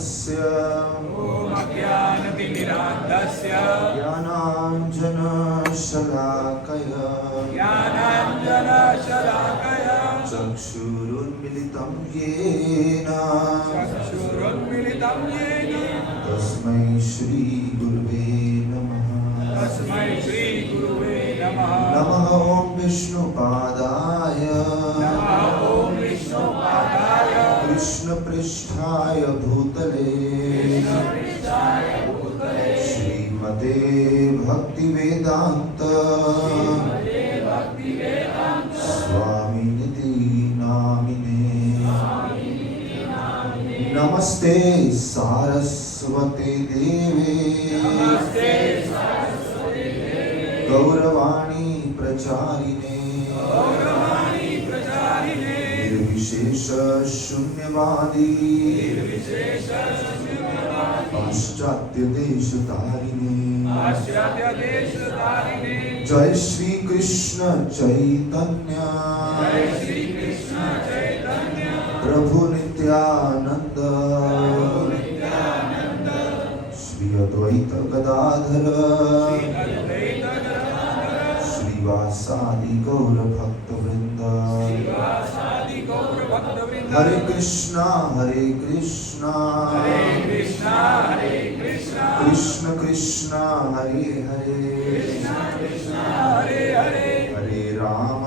अज्ञानतिमिरान्धस्य ज्ञानाञ्जनशलाकया चक्षुरुन्मिलितं येन तस्मै श्रीगुरुवे नमः। नमः ॐ विष्णुपादाय कृष्णपृष्ठाय भूतले श्रीमते भक्तिवेदान्त स्वामिनिति नामिने। नमस्ते सारस्वते देवे गौरवाणी प्रचारिणे निर्विशेष शून्यवादी पाश्चात्य देश तारिणे। जय श्री कृष्ण चैतन्य प्रभु नित्यानंद श्री अद्वैत गदाधर श्रीवासादि गौर भक्त वृंद। हरे कृष्णा कृष्ण कृष्णा हरे हरे हरे राम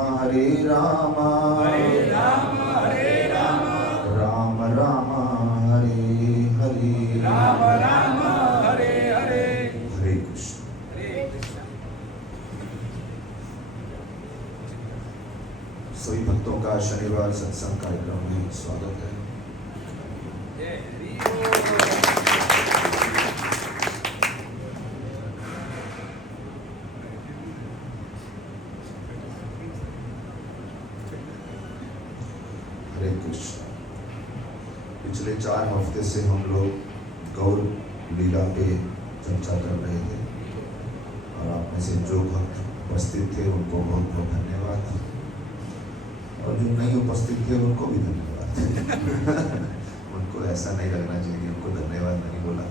राम राम हरे हरे। हरे कृष्ण। सभी भक्तों का शनिवार सत्संग कार्यक्रम में स्वागत है। हरे कृष्ण। पिछले 4 हफ्ते से हम लोग गौर लीला पे चर्चा कर रहे थे और आप में से जो भक्त उपस्थित थे उनको बहुत बहुत धन्यवाद और जो नहीं उपस्थित थे उनको भी धन्यवाद। उनको ऐसा नहीं लगना चाहिए उनको धन्यवाद नहीं बोला,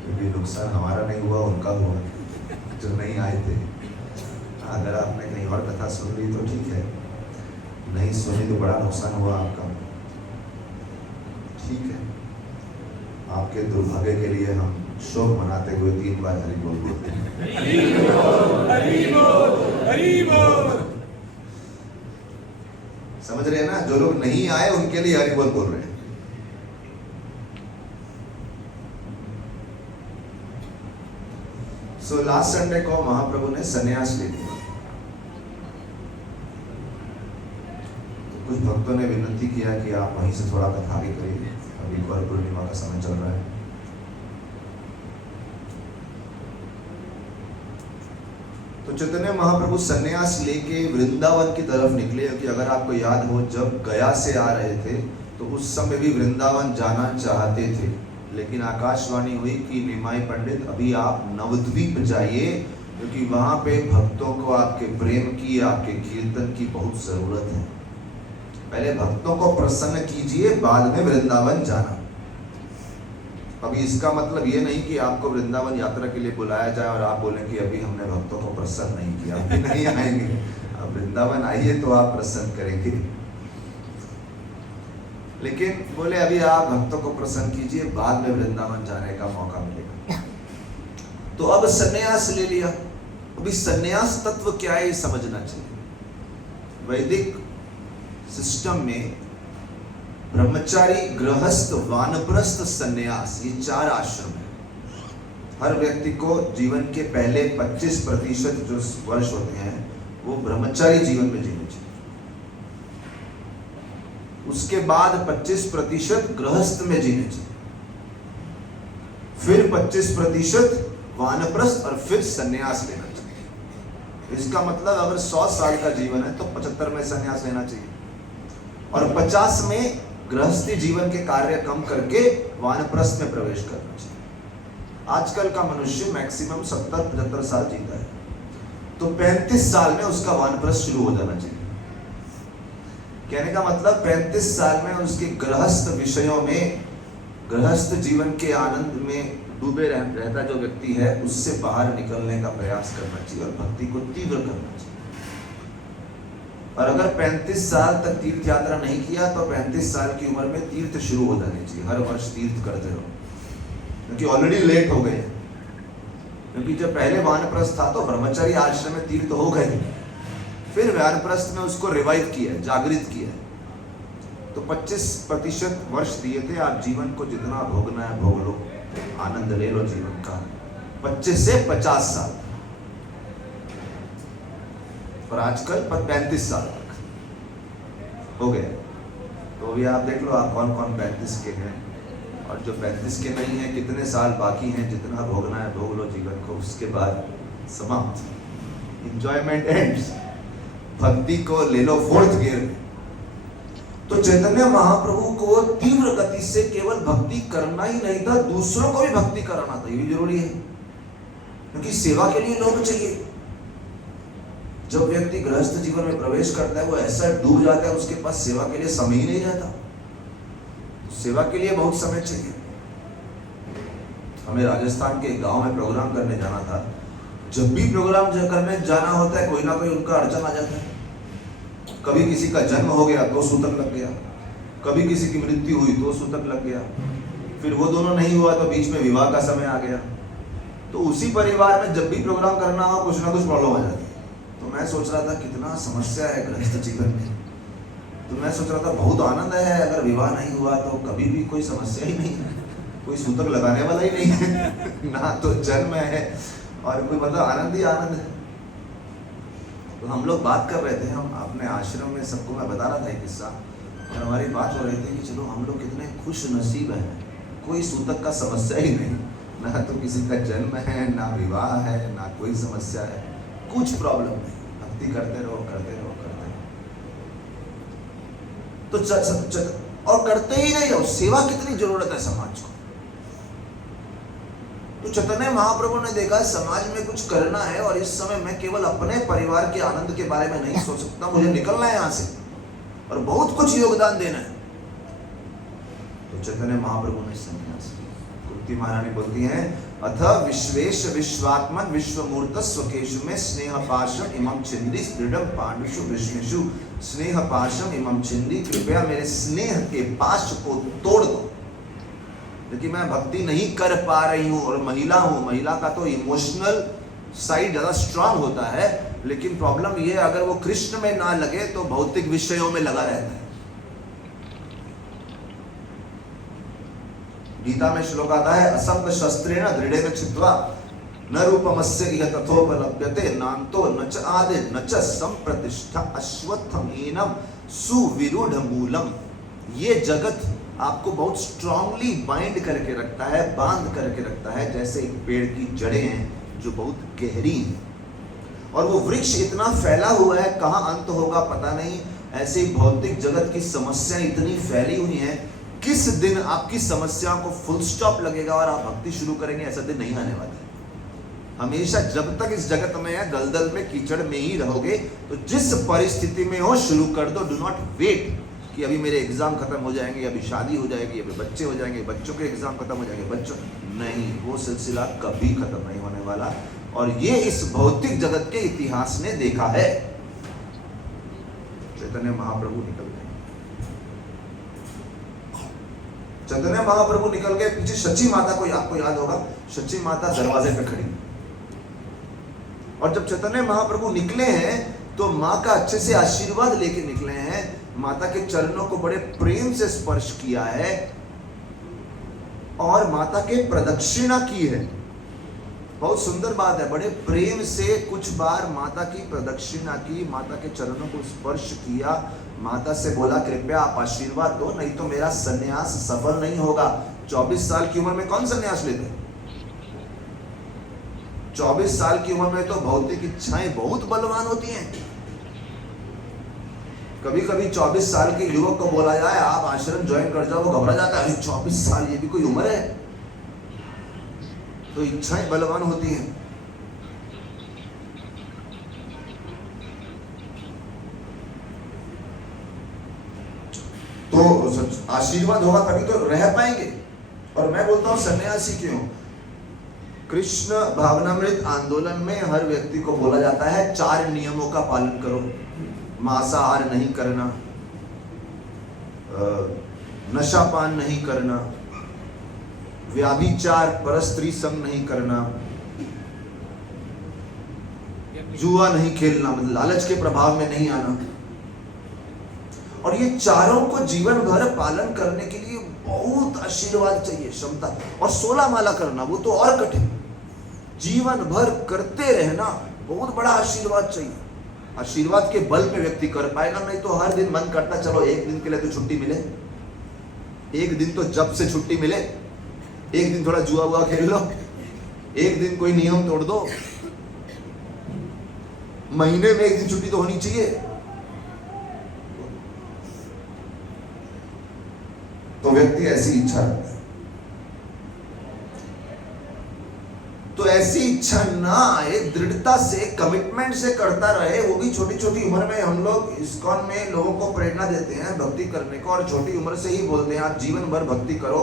क्योंकि नुकसान हमारा नहीं हुआ उनका हुआ जो नहीं आए थे। अगर आपने कहीं और कथा सुन ली तो ठीक है, नहीं सुनी तो बड़ा नुकसान हुआ आपका। ठीक है, आपके दुर्भाग्य के लिए हम शोक मनाते हुए 3 बार हरि बोल बोलते हैं। समझ रहे हैं ना? जो लोग नहीं आए उनके लिए हरि बोल रहे हैं। सो लास्ट संडे को महाप्रभु ने संन्यास ले लिया। तो कुछ भक्तों ने विनती किया कि आप वहीं से थोड़ा कथा आगे करिए, अभी गौर पूर्णिमा का समय चल रहा है। तो चैतन्य महाप्रभु संन्यास लेके वृंदावन की तरफ निकले, क्योंकि अगर आपको याद हो जब गया से आ रहे थे तो उस समय भी वृंदावन जाना चाहते थे, लेकिन आकाशवाणी हुई कि निमाई पंडित अभी आप नवद्वीप जाइए, क्योंकि वहां पे भक्तों को आपके प्रेम की, आपके कीर्तन की बहुत जरूरत है। पहले भक्तों को प्रसन्न कीजिए, बाद में वृंदावन जाना। अभी इसका मतलब ये नहीं कि आपको वृंदावन यात्रा के लिए बुलाया जाए और आप बोलें कि अभी हमने भक्तों को प्रसन्न नहीं किया, अभी नहीं आएंगे। अब वृंदावन आइए तो आप प्रसन्न करेंगे, लेकिन बोले अभी आप भक्तों को प्रसन्न कीजिए, बाद में वृंदावन जाने का मौका मिलेगा। तो अब संन्यास ले लिया। अभी संन्यास तत्व क्या है ये समझना चाहिए। वैदिक सिस्टम में ब्रह्मचारी, गृहस्थ, वानप्रस्थ, संन्यास, ये 4 आश्रम है। हर व्यक्ति को जीवन के पहले 25% जो वर्ष होते हैं वो ब्रह्मचारी जीवन में जीने चाहिए। उसके बाद 25% गृहस्थ में जीने चाहिए, फिर 25% वानप्रस्थ और फिर संन्यास लेना चाहिए। इसका मतलब अगर 100 साल का जीवन है तो 75 में संन्यास लेना चाहिए और 50 में गृहस्थी जीवन के कार्य कम करके वानप्रस्थ में प्रवेश करना चाहिए। आजकल का मनुष्य मैक्सिमम 70-75 साल जीता है, तो 35 साल में उसका वानप्रस्थ शुरू हो जाना चाहिए। कहने का मतलब 35 साल में उसके गृहस्थ विषयों में गृहस्थ जीवन के आनंद में डूबे रहता जो व्यक्ति है, उससे बाहर निकलने का प्रयास करना चाहिए और भक्ति को तीव्र करना चाहिए। और अगर 35 साल तक तीर्थ यात्रा नहीं किया तो 35 साल की उम्र में तीर्थ शुरू हो जानी चाहिए। हर वर्ष तीर्थ करते रहो, क्योंकि ऑलरेडी लेट हो गए। क्योंकि जब पहले वानप्रस्थ था तो ब्रह्मचर्य आश्रम में तीर्थ हो गए, फिर वानप्रस्थ में उसको रिवाइव किया, जागृत किया। तो 25% वर्ष दिए थे, आप जीवन को जितना भोगना है भोग लो, आनंद ले लो जीवन का। 25 से 50 साल और आजकल 35 साल तक हो गए। तो अभी आप देख लो, आप कौन कौन 35 के हैं और जो 35 के नहीं है, कितने साल बाकी हैं। जितना भोगना है भोग लो जीवन को, उसके बाद समाप्त, एंजॉयमेंट एंड्स। भक्ति को ले लो 4th गियर में। तो चैतन्य महाप्रभु को तीव्र गति से केवल भक्ति करना ही नहीं था, दूसरों को भी भक्ति कराना था। ये भी जरूरी है, क्योंकि सेवा के लिए लोग चाहिए। जब व्यक्ति गृहस्थ जीवन में प्रवेश करता है, वो ऐसा डूब जाता है, उसके पास सेवा के लिए समय ही नहीं रहता। तो सेवा के लिए बहुत समय चाहिए। हमें राजस्थान के गांव में प्रोग्राम करने जाना था। जब भी प्रोग्राम करने जाना होता है, कोई ना कोई उनका अड़चन आ जाता है। कभी किसी का जन्म हो गया तो सूतक लग गया, कभी किसी की मृत्यु हुई तो सूतक लग गया, फिर वो दोनों नहीं हुआ तो बीच में विवाह का समय आ गया। तो उसी परिवार में जब भी प्रोग्राम करना हो, कुछ ना कुछ प्रॉब्लम आ जाती है। तो मैं सोच रहा था कितना समस्या है गृहस्थ जीवन में। तो मैं सोच रहा था बहुत आनंद है, अगर विवाह नहीं हुआ तो कभी भी कोई समस्या ही नहीं है, कोई सूतक लगाने वाला ही नहीं है ना तो जन्म है और कोई मतलब आनंद ही आनंद है। तो हम लोग बात कर रहे थे, हम अपने आश्रम में सबको मैं बता रहा था एक किस्सा, और हमारी बात हो रही थी कि चलो हम लोग कितने खुश नसीब हैं, कोई सूतक का समस्या ही नहीं, ना तो किसी का जन्म है, ना विवाह है, ना कोई समस्या है, कुछ प्रॉब्लम नहीं। भक्ति करते रहो करते रहो करते रहो। तो और करते ही नहीं रहो। सेवा कितनी जरूरत है समाज को। तो चैतन्य महाप्रभु ने देखा समाज में कुछ करना है और इस समय मैं केवल अपने परिवार के आनंद के बारे में नहीं सोच सकता, मुझे निकलना है यहाँ से और बहुत कुछ योगदान देना है। तो चैतन्य महाप्रभु ने संन्यास लिया। कुंती महारानी बोलती हैं, अथ विश्वेश विश्वात्मन विश्वमूर्त स्वकेशु में स्नेह पाशम इमं छिंदी दृढ़ पांडुषु विष्णुषु। स्नेह पाशम इमं छिंदी, कृपया मेरे स्नेह के पाश को तोड़ दो। क्योंकि मैं भक्ति नहीं कर पा रही हूँ और महिला हूँ, महिला का तो इमोशनल साइड ज़्यादा स्ट्रांग होता है, लेकिन प्रॉब्लम ये है अगर वो कृष्ण में ना लगे तो भौतिक विषयों में लगा रहता है। गीता में श्लोक आता है, असंग शस्त्रेण दृढ़ेन छित्त्वा न रूपमस्य इह तथोपलभ्यते नान्तो न च आदि न च संप्रतिष्ठा अश्वत्थमेनम सुविरूढ़ मूलम। ये जगत आपको बहुत स्ट्रांगली बाइंड करके रखता है, बांध करके रखता है, जैसे एक पेड़ की जड़ें हैं जो बहुत गहरी हैं और वो वृक्ष इतना फैला हुआ है, कहाँ अंत होगा पता नहीं। ऐसे ही भौतिक जगत की समस्याएं इतनी फैली हुई हैं, किस दिन आपकी समस्याओं को फुल स्टॉप लगेगा और आप भक्ति शुरू करेंगे, ऐसा दिन नहीं आने वाला है। हमेशा जब तक इस जगत में है, दलदल में कीचड़ में ही रहोगे। तो जिस परिस्थिति में हो शुरू कर दो। डू नॉट वेट कि अभी मेरे एग्जाम खत्म हो जाएंगे, अभी शादी हो जाएगी, अभी बच्चे हो जाएंगे, बच्चों के एग्जाम खत्म हो जाएंगे, बच्चों नहीं, वो सिलसिला कभी खत्म नहीं होने वाला। और ये इस भौतिक जगत के इतिहास ने देखा है। चैतन्य महाप्रभु निकल गए, चैतन्य महाप्रभु निकल गए। पीछे सच्ची माता को आपको याद होगा, सच्ची माता दरवाजे पे खड़ी। और जब चैतन्य महाप्रभु निकले हैं तो माँ का अच्छे से आशीर्वाद लेके निकले हैं। माता के चरणों को बड़े प्रेम से स्पर्श किया है और माता के प्रदक्षिणा की है। बहुत सुंदर बात है, बड़े प्रेम से कुछ बार माता की प्रदक्षिणा की, माता के चरणों को स्पर्श किया, माता से बोला कृपया आप आशीर्वाद दो, नहीं तो मेरा सन्यास सफल नहीं होगा। 24 साल की उम्र में कौन सन्यास लेते? 24 साल की उम्र में तो भौतिक इच्छाएं बहुत बलवान होती हैं। कभी कभी 24 साल के युवक को बोला जाए आप आश्रम ज्वाइन कर जाओ, वो घबरा जाता है, 24 साल ये भी कोई उम्र है? तो इच्छाएं बलवान होती हैं। तो आशीर्वाद होगा तभी तो रह पाएंगे। और मैं बोलता हूं सन्यासी क्यों? कृष्ण भावनामृत आंदोलन में हर व्यक्ति को बोला जाता है 4 नियमों का पालन करो। मांसाहार नहीं करना, नशापान नहीं करना, व्याभिचार परस्त्री संग नहीं करना, जुआ नहीं खेलना, मतलब लालच के प्रभाव में नहीं आना। और ये चारों को जीवन भर पालन करने के लिए बहुत आशीर्वाद चाहिए, क्षमता। और 16 माला करना वो तो और कठिन, जीवन भर करते रहना बहुत बड़ा आशीर्वाद चाहिए। आशीर्वाद के बल पे व्यक्ति कर पाएगा, नहीं तो हर दिन मन करता चलो एक दिन के लिए तो छुट्टी मिले, एक दिन तो जब से छुट्टी मिले, एक दिन थोड़ा जुआ हुआ खेल लो, एक दिन कोई नियम तोड़ दो, महीने में एक दिन छुट्टी तो होनी चाहिए। तो व्यक्ति ऐसी इच्छा रखता है। तो ऐसी इच्छा ना आए, दृढ़ता से कमिटमेंट से करता रहे। वो भी छोटी छोटी उम्र में हम लोग इस्कॉन में लोगों को प्रेरणा देते हैं भक्ति करने को, और छोटी उम्र से ही बोलते हैं आप जीवन भर भक्ति करो,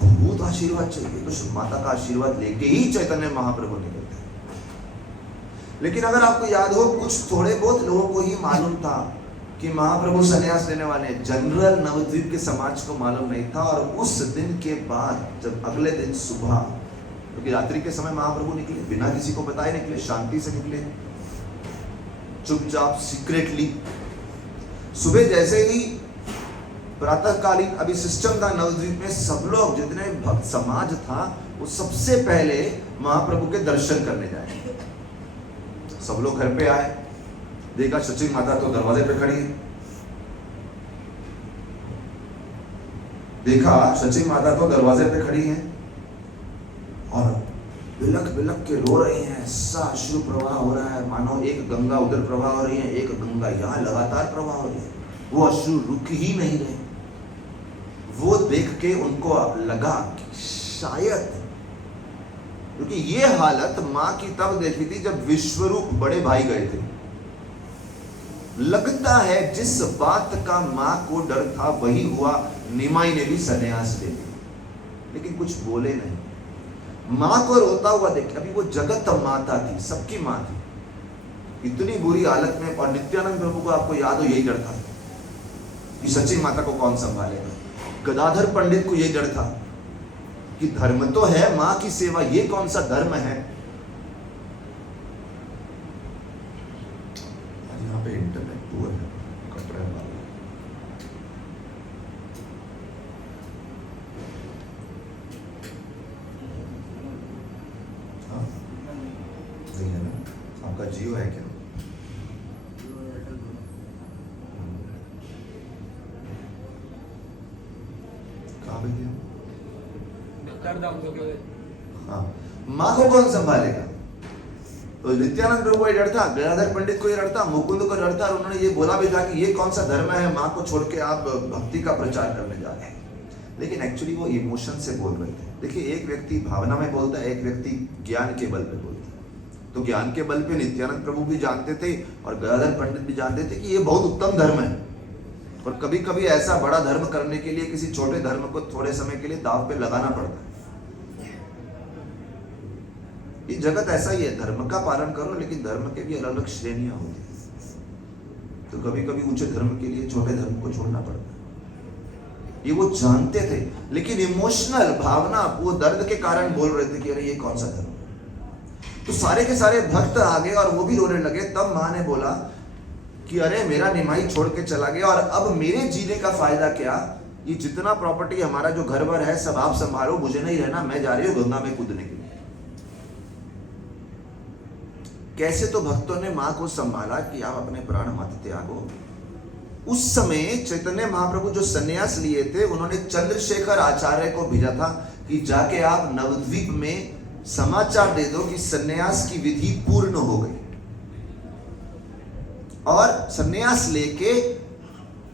बहुत आशीर्वाद चाहिए। तो माता का आशीर्वाद लेके ही चैतन्य महाप्रभु निकलते हैं। लेकिन अगर आपको याद हो, कुछ थोड़े बहुत लोगों को ही मालूम था कि महाप्रभु संन्यास लेने वाले, जनरल नवद्वीप के समाज को मालूम नहीं था। और उस दिन के बाद जब अगले दिन सुबह, क्योंकि रात्रि के समय महाप्रभु निकले, बिना किसी को बताए निकले, शांति से निकले, चुपचाप सीक्रेटली। सुबह जैसे ही प्रातःकालीन अभी सिस्टम था नवद्वीप में, सब लोग जितने भक्त समाज था वो सबसे पहले महाप्रभु के दर्शन करने जाए। सब लोग घर पे आए, देखा सचिन माता तो दरवाजे पे खड़ी है, देखा सचिन माता तो दरवाजे पे खड़ी है और बिलक बिलक के रो रही हैं। ऐसा अश्रु प्रवाह हो रहा है मानो एक गंगा उधर प्रवाह हो रही है, एक गंगा यहाँ लगातार प्रवाह हो रही है। वो अश्रु रुक ही नहीं रहे। वो देख के उनको लगा कि शायद, क्योंकि ये हालत माँ की तब देखी थी जब विश्वरूप बड़े भाई गए थे। लगता है जिस बात का माँ को डर था वही हुआ, निमाई ने भी संन्यास ले लिया, लेकिन कुछ बोले नहीं। माँ को रोता हुआ देख, अभी वो जगत माता थी, सबकी माँ थी, इतनी बुरी हालत में। और नित्यानंद प्रभु को आपको याद हो यही डर था कि सचिन माता को कौन संभालेगा। गदाधर पंडित को यही डर था कि धर्म तो है माँ की सेवा, ये कौन सा धर्म है। यहाँ पे इंटरनेट पुअर है, कपड़े वाला। हाँ नहीं है ना, आपका जियो है क्या? कहाँ पे गया? हाँ, माँ को कौन संभालेगा? तो नित्यानंद प्रभु को ये डर था, गदाधर पंडित को ये डर था, मुकुंद को डर था। और उन्होंने ये बोला भी था कि ये कौन सा धर्म है, माँ को छोड़ के आप भक्ति का प्रचार करने जा रहे हैं। लेकिन एक्चुअली वो इमोशन से बोल रहे थे। देखिए, एक व्यक्ति भावना में बोलता है, एक व्यक्ति ज्ञान के बल पे बोलता है। तो ज्ञान के बल पे नित्यानंद प्रभु भी जानते थे और गदाधर पंडित भी जानते थे कि ये बहुत उत्तम धर्म है, और कभी कभी ऐसा बड़ा धर्म करने के लिए किसी छोटे धर्म को थोड़े समय के लिए दाव पे लगाना पड़ता है। ये जगत ऐसा ही है, धर्म का पालन करो, लेकिन धर्म के भी अलग अलग श्रेणियां होती हैं। तो कभी कभी ऊंचे धर्म के लिए छोटे धर्म को छोड़ना पड़ता है। ये वो जानते थे, लेकिन इमोशनल भावना, वो दर्द के कारण बोल रहे थे कि अरे ये कौन सा धर्म। तो सारे के सारे भक्त आ गए और वो भी रोने लगे। तब माँ ने बोला कि अरे मेरा निमाई छोड़ के चला गया और अब मेरे जीने का फायदा क्या। ये जितना प्रॉपर्टी हमारा जो घर भर है सब आप संभालो, मुझे नहीं रहना, मैं जा रही हूँ गंगा में कूदने के लिए। कैसे तो भक्तों ने माँ को संभाला कि आप अपने प्राण मत त्यागो। उस समय चैतन्य महाप्रभु जो संन्यास लिए थे, उन्होंने चंद्रशेखर आचार्य को भेजा था कि जाके आप नवद्वीप में समाचार दे दो कि संन्यास की विधि पूर्ण हो गई। और संन्यास लेके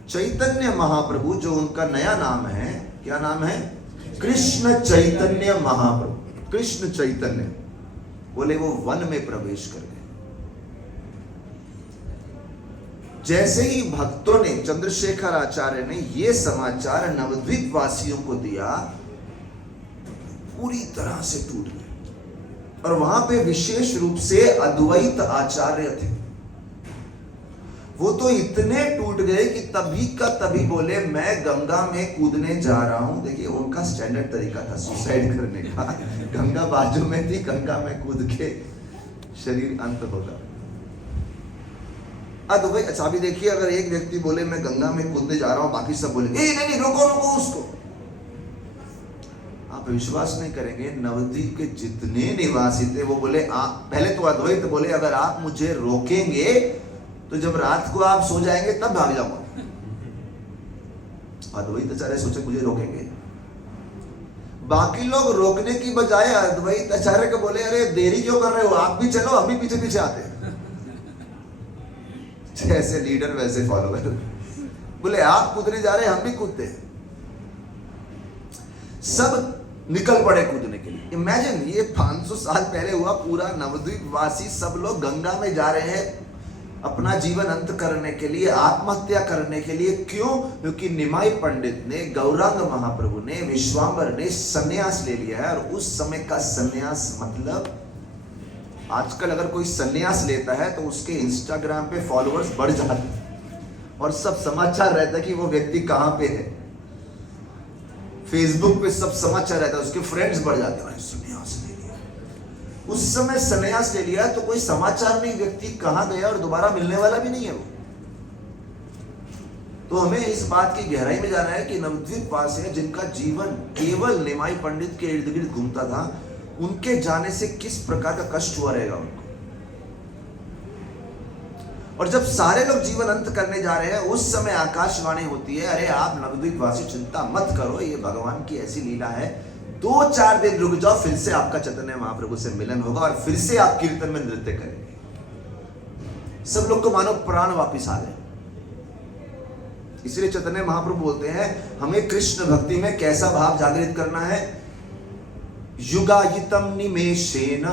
चैतन्य महाप्रभु, जो उनका नया नाम है, क्या नाम है? कृष्ण चैतन्य महाप्रभु, कृष्ण चैतन्य, बोले वो वन में प्रवेश कर गए। जैसे ही भक्तों ने, चंद्रशेखर आचार्य ने ये समाचार नवद्वीप वासियों को दिया, पूरी तरह से टूट गए। और वहां पे विशेष रूप से अद्वैत आचार्य थे, वो तो इतने टूट गए कि तभी का तभी बोले मैं गंगा में कूदने जा रहा हूं। देखिए उनका स्टैंडर्ड तरीका था सुसाइड करने का। गंगा बाजू में थी, गंगा में कूद के शरीर अंत होगा। अद्वैत। अच्छा अभी देखिए, अगर एक व्यक्ति बोले मैं गंगा में कूदने जा रहा हूं, बाकी सब बोले नहीं रोको रोको उसको, आप विश्वास नहीं करेंगे। नवद्वीप के जितने निवासी थे वो बोले पहले तो अद्वैत बोले अगर आप मुझे रोकेंगे तो जब रात को आप सो जाएंगे तब भाग जाऊंगा। अद्वैत आचार्य सोचे मुझे रोकेंगे, बाकी लोग रोकने की बजाय अद्वैत आचार्य को बोले अरे देरी क्यों कर रहे हो, आप भी चलो, हम भी पीछे पीछे आते हैं। जैसे लीडर वैसे फॉलोवर, बोले आप कूदने जा रहे हैं, हम भी कूदते हैं। सब निकल पड़े कूदने के लिए। इमेजिन, ये 500 साल पहले हुआ, पूरा नवद्वीप वासी सब लोग गंगा में जा रहे हैं अपना जीवन अंत करने के लिए, आत्महत्या करने के लिए। क्यों? क्योंकि निमाई पंडित ने, गौरांग महाप्रभु ने, विश्वाम्बर ने सन्यास ले लिया है। और उस समय का सन्यास मतलब, आजकल अगर कोई सन्यास लेता है तो उसके इंस्टाग्राम पे फॉलोअर्स बढ़ जाते हैं और सब समाचार रहता है कि वो व्यक्ति कहां पे है। फेसबुक पे सब समाचार रहता है, उसके फ्रेंड्स बढ़ जाते हैं, सन्यास ले लिया। उस समय सन्यास ले लिया तो कोई समाचार नहीं, व्यक्ति कहां गया और दोबारा मिलने वाला भी नहीं है वो। तो हमें इस बात की गहराई में जाना है कि नवद्वीप वासी है जिनका जीवन केवल निमाई पंडित के इर्द गिर्द घूमता था, उनके जाने से किस प्रकार का कष्ट हुआ रहेगा उनको। और जब सारे लोग जीवन अंत करने जा रहे हैं, उस समय आकाशवाणी होती है, अरे आप नवद्वीप वासी चिंता मत करो, ये भगवान की ऐसी लीला है, 2-4 दिन रुक जाओ, फिर से आपका चैतन्य महाप्रभु से मिलन होगा और फिर से आप कीर्तन में नृत्य करेंगे। सब लोग को मानो प्राण वापिस आ गए। इसलिए चैतन्य महाप्रभु बोलते हैं हमें कृष्ण भक्ति में कैसा भाव जागृत करना है। युगायितम निमेषेन,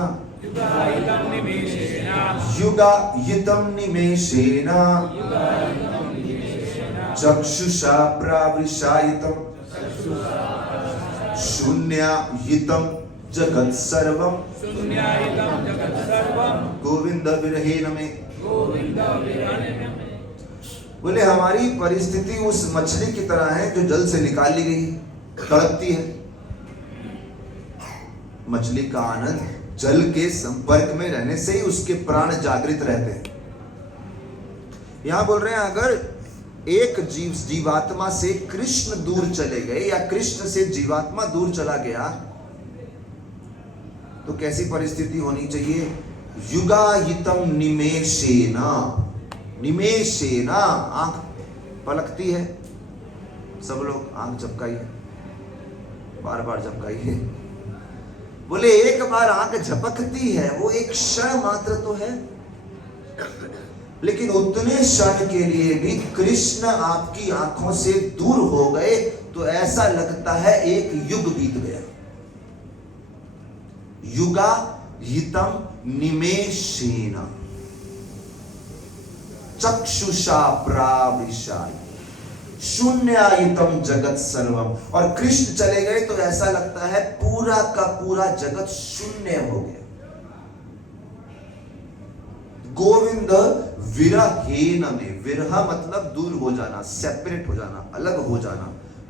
युगायितम निमेषेन चक्षुषा प्रावृषायितम शून्यायितम जगत् सर्वम गोविंद विरहेण में। बोले हमारी परिस्थिति उस मछली की तरह है जो जल से निकाल ली गई, तड़पती है। मछली का आनंद जल के संपर्क में रहने से ही उसके प्राण जागृत रहते हैं। यहां बोल रहे हैं अगर एक जीवात्मा से कृष्ण दूर चले गए या कृष्ण से जीवात्मा दूर चला गया तो कैसी परिस्थिति होनी चाहिए। युगायितम निमेषेना, निमेषेना आंख पलकती है, सब लोग आंख झपकाइए, बार बार झपकाइए। बोले एक बार आंख झपकती है, वो एक क्षण मात्र तो है, लेकिन उतने क्षण के लिए भी कृष्ण आपकी आंखों से दूर हो गए तो ऐसा लगता है एक युग बीत गया। युगायितम निमेषेन चक्षुषा प्रावृषायि शून्यायितम जगत सर्वम। और कृष्ण चले गए तो ऐसा लगता है पूरा का पूरा जगत शून्य हो गया। गोविंद विरहेण में, विरह मतलब दूर हो जाना, सेपरेट हो जाना, अलग हो जाना।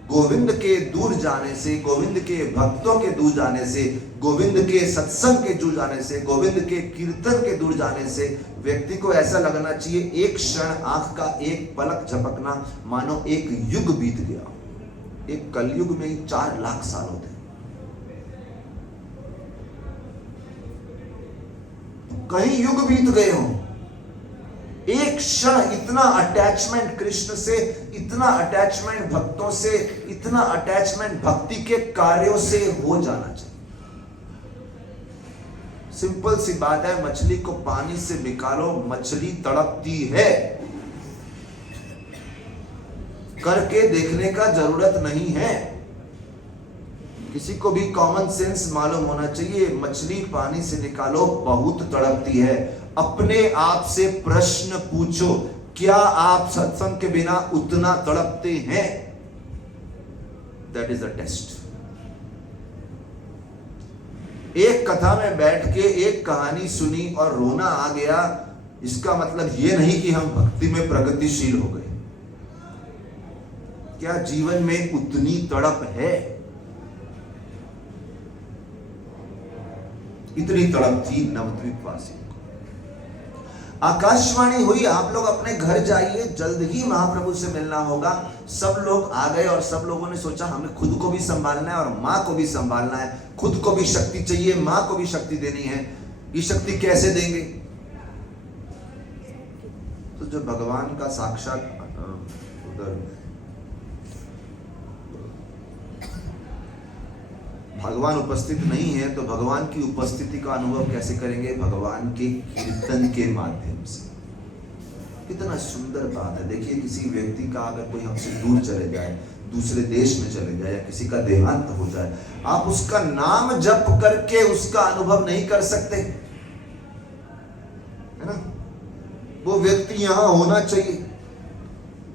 गोविंद के दूर जाने से, गोविंद के भक्तों के दूर जाने से, गोविंद के सत्संग के दूर जाने से, गोविंद के कीर्तन के दूर जाने से व्यक्ति को ऐसा लगना चाहिए एक क्षण आंख का एक पलक झपकना मानो एक युग बीत गया। एक कलयुग में 4 लाख साल होते हैं। कहीं युग बीत गए हो, एक क्षण इतना अटैचमेंट कृष्ण से, इतना अटैचमेंट भक्तों से, इतना अटैचमेंट भक्ति के कार्यों से हो जाना चाहिए। सिंपल सी बात है, मछली को पानी से निकालो, मछली तड़पती है, करके देखने का जरूरत नहीं है। किसी को भी कॉमन सेंस मालूम होना चाहिए, मछली पानी से निकालो बहुत तड़पती है। अपने आप से प्रश्न पूछो, क्या आप सत्संग के बिना उतना तड़पते हैं? That is the test. एक कथा में बैठ के एक कहानी सुनी और रोना आ गया, इसका मतलब ये नहीं कि हम भक्ति में प्रगतिशील हो गए। क्या जीवन में उतनी तड़प है? इतनी तड़प थी नवद्वीप वासी। आकाशवाणी हुई, आप लोग अपने घर जाइए, जल्द ही महाप्रभु से मिलना होगा। सब लोग आ गए और सब लोगों ने सोचा हमें खुद को भी संभालना है और माँ को भी संभालना है। खुद को भी शक्ति चाहिए, माँ को भी शक्ति देनी है। ये शक्ति कैसे देंगे? तो जो भगवान का साक्षात उधर भगवान उपस्थित नहीं है तो भगवान की उपस्थिति का अनुभव कैसे करेंगे? भगवान के कीर्तन के माध्यम से। कितना सुंदर बात है। देखिए, किसी व्यक्ति का अगर कोई हमसे दूर चले जाए, दूसरे देश में चले जाए, या किसी का देहांत हो जाए, आप उसका नाम जप करके उसका अनुभव नहीं कर सकते, है ना? वो व्यक्ति यहाँ होना चाहिए।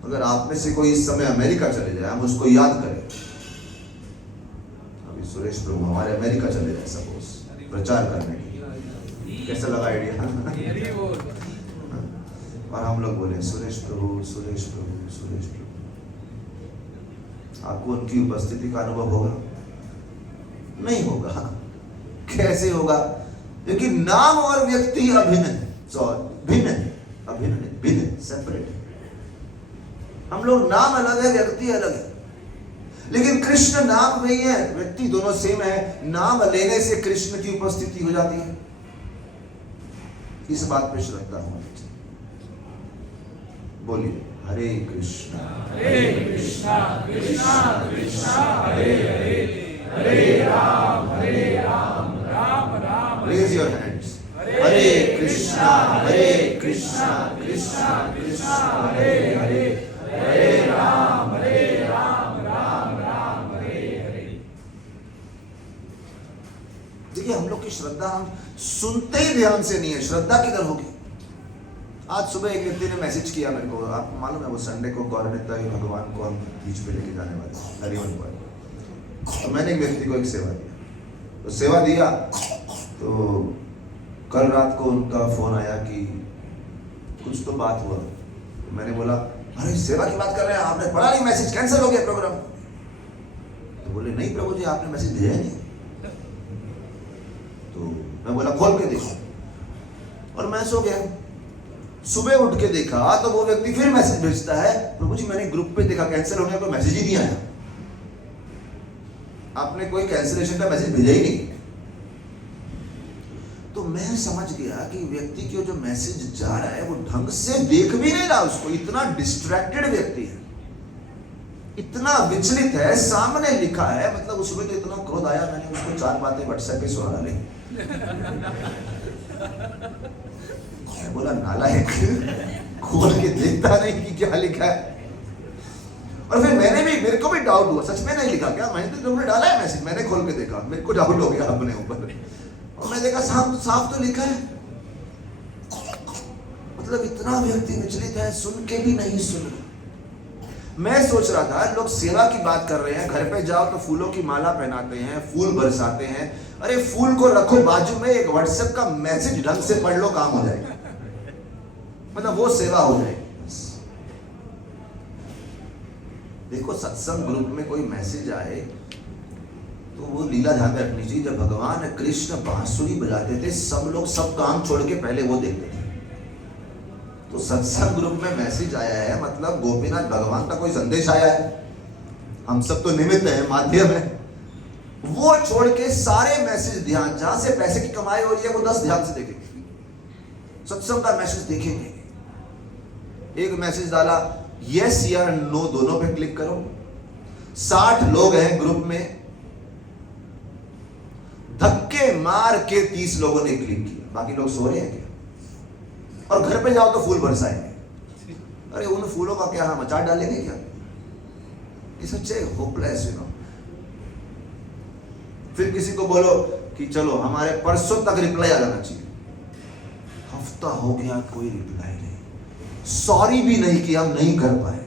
अगर आप में से कोई इस समय अमेरिका चले जाए, हम उसको याद करें। सुरेश प्रभु हमारे अमेरिका चले जाए सपोज प्रचार करने के, कैसा लगा आइडिया? और हम लोग बोले सुरेश प्रभु, सुरेश प्रभु, सुरेश प्रभु। आपको उनकी उपस्थिति का अनुभव होगा? नहीं होगा। कैसे होगा? क्योंकि नाम और व्यक्ति अभिन्न है, भिन्न है, अभिन्न है, भिन्न, सेपरेट है। हम लोग नाम अलग है, व्यक्ति अलग है। लेकिन कृष्ण नाम नहीं है, व्यक्ति दोनों सेम है। नाम लेने से कृष्ण की उपस्थिति हो जाती है। इस बात पे श्रद्धा होनी चाहिए। बोलिए Hare Krishna Krishna Krishna Hare Hare, Hare Rama Rama Rama. Raise your hands. Hare Krishna Krishna Krishna Hare Hare, Hare Rama Rama Hare Hare. देखिए, हम लोग की श्रद्धा हम सुनते ही ध्यान से नहीं है। श्रद्धा किधर होगी? आज सुबह एक व्यक्ति ने मैसेज किया मेरे को, आपको मालूम है वो संडे को गौरव भगवान को हम बीच पे लेके जाने वाले हरिवन पर। तो मैंने एक व्यक्ति को एक सेवा दिया, तो सेवा दिया तो कल रात को उनका फोन आया कि कुछ तो बात हुआ। तो मैंने बोला अरे सेवा की बात कर रहे हैं, आपने पढ़ा नहीं मैसेज, कैंसिल हो गया प्रोग्राम। तो बोले नहीं प्रभु जी, आपने मैसेज भेजा नहीं। तो मैं बोला खोल के देखो, और मैं सो गया। सुबह उठ के देखा तो वो व्यक्ति फिर मैसेज भेजता है, प्रभु जी मैंने ग्रुप पे देखा कैंसिल होने का मैसेज ही नहीं आया। आपने कोई कैंसिलेशन का मैसेज भेजा ही नहीं। तो मैं समझ गया कि व्यक्ति की जो मैसेज जा रहा है वो ढंग से देख भी नहीं रहा उसको। इतना डिस्ट्रैक्टेड व्यक्ति है, इतना विचलित है। सामने लिखा है, मतलब उसमें तो इतना क्रोध आया, मैंने उसको 4 बातें व्हाट्सएप पे सुना ली। मैं बोला नालायक, खोल के देखता नहीं कि क्या लिखा है। और फिर मेरे को भी डाउट हुआ, सच में नहीं लिखा क्या? मैंने तो तुमने डाला है मैसेज, मैंने खोल के देखा, मेरे को डाउट हो गया अपने ऊपर। और मैं देखा साफ तो लिखा है। मतलब इतना व्यक्ति विचलित है, सुन के भी नहीं सुन रहा। मैं सोच रहा था लोग सेवा की बात कर रहे हैं, घर पे जाओ तो फूलों की माला पहनाते हैं, फूल बरसाते हैं। अरे फूल को रखो बाजू में, एक व्हाट्सएप का मैसेज ढंग से पढ़ लो, काम हो जाएगा। मतलब वो सेवा हो जाएगी। देखो, सत्संग ग्रुप में कोई मैसेज आए तो वो लीला ध्यान में रखनी चाहिए। जब भगवान कृष्ण बांसुरी बजाते थे, सब लोग सब काम छोड़ के पहले वो देखते थे। तो सत्संग ग्रुप में मैसेज आया है, मतलब गोपीनाथ भगवान का कोई संदेश आया है। हम सब तो निमित्त हैं, माध्यम है। वो छोड़ के सारे मैसेज ध्यान, जहां से पैसे की कमाई हो रही है वो 10 ध्यान से देखेंगे, सत्संग का मैसेज देखेंगे। एक मैसेज डाला यस या नो, दोनों पे क्लिक करो। 60 लोग हैं ग्रुप में, धक्के मार के 30 लोगों ने क्लिक किया, बाकी लोग सो रहे हैं क्या? और घर पे जाओ तो फूल बरसाएंगे। अरे उन फूलों का क्या हम अचार डालेंगे क्या? ये सच्चे होपलेस, यू नो। फिर किसी को बोलो कि चलो हमारे परसों तक रिप्लाई आ जाना चाहिए। हफ्ता हो गया कोई रिप्लाई नहीं, सॉरी भी नहीं कि हम नहीं कर पाए।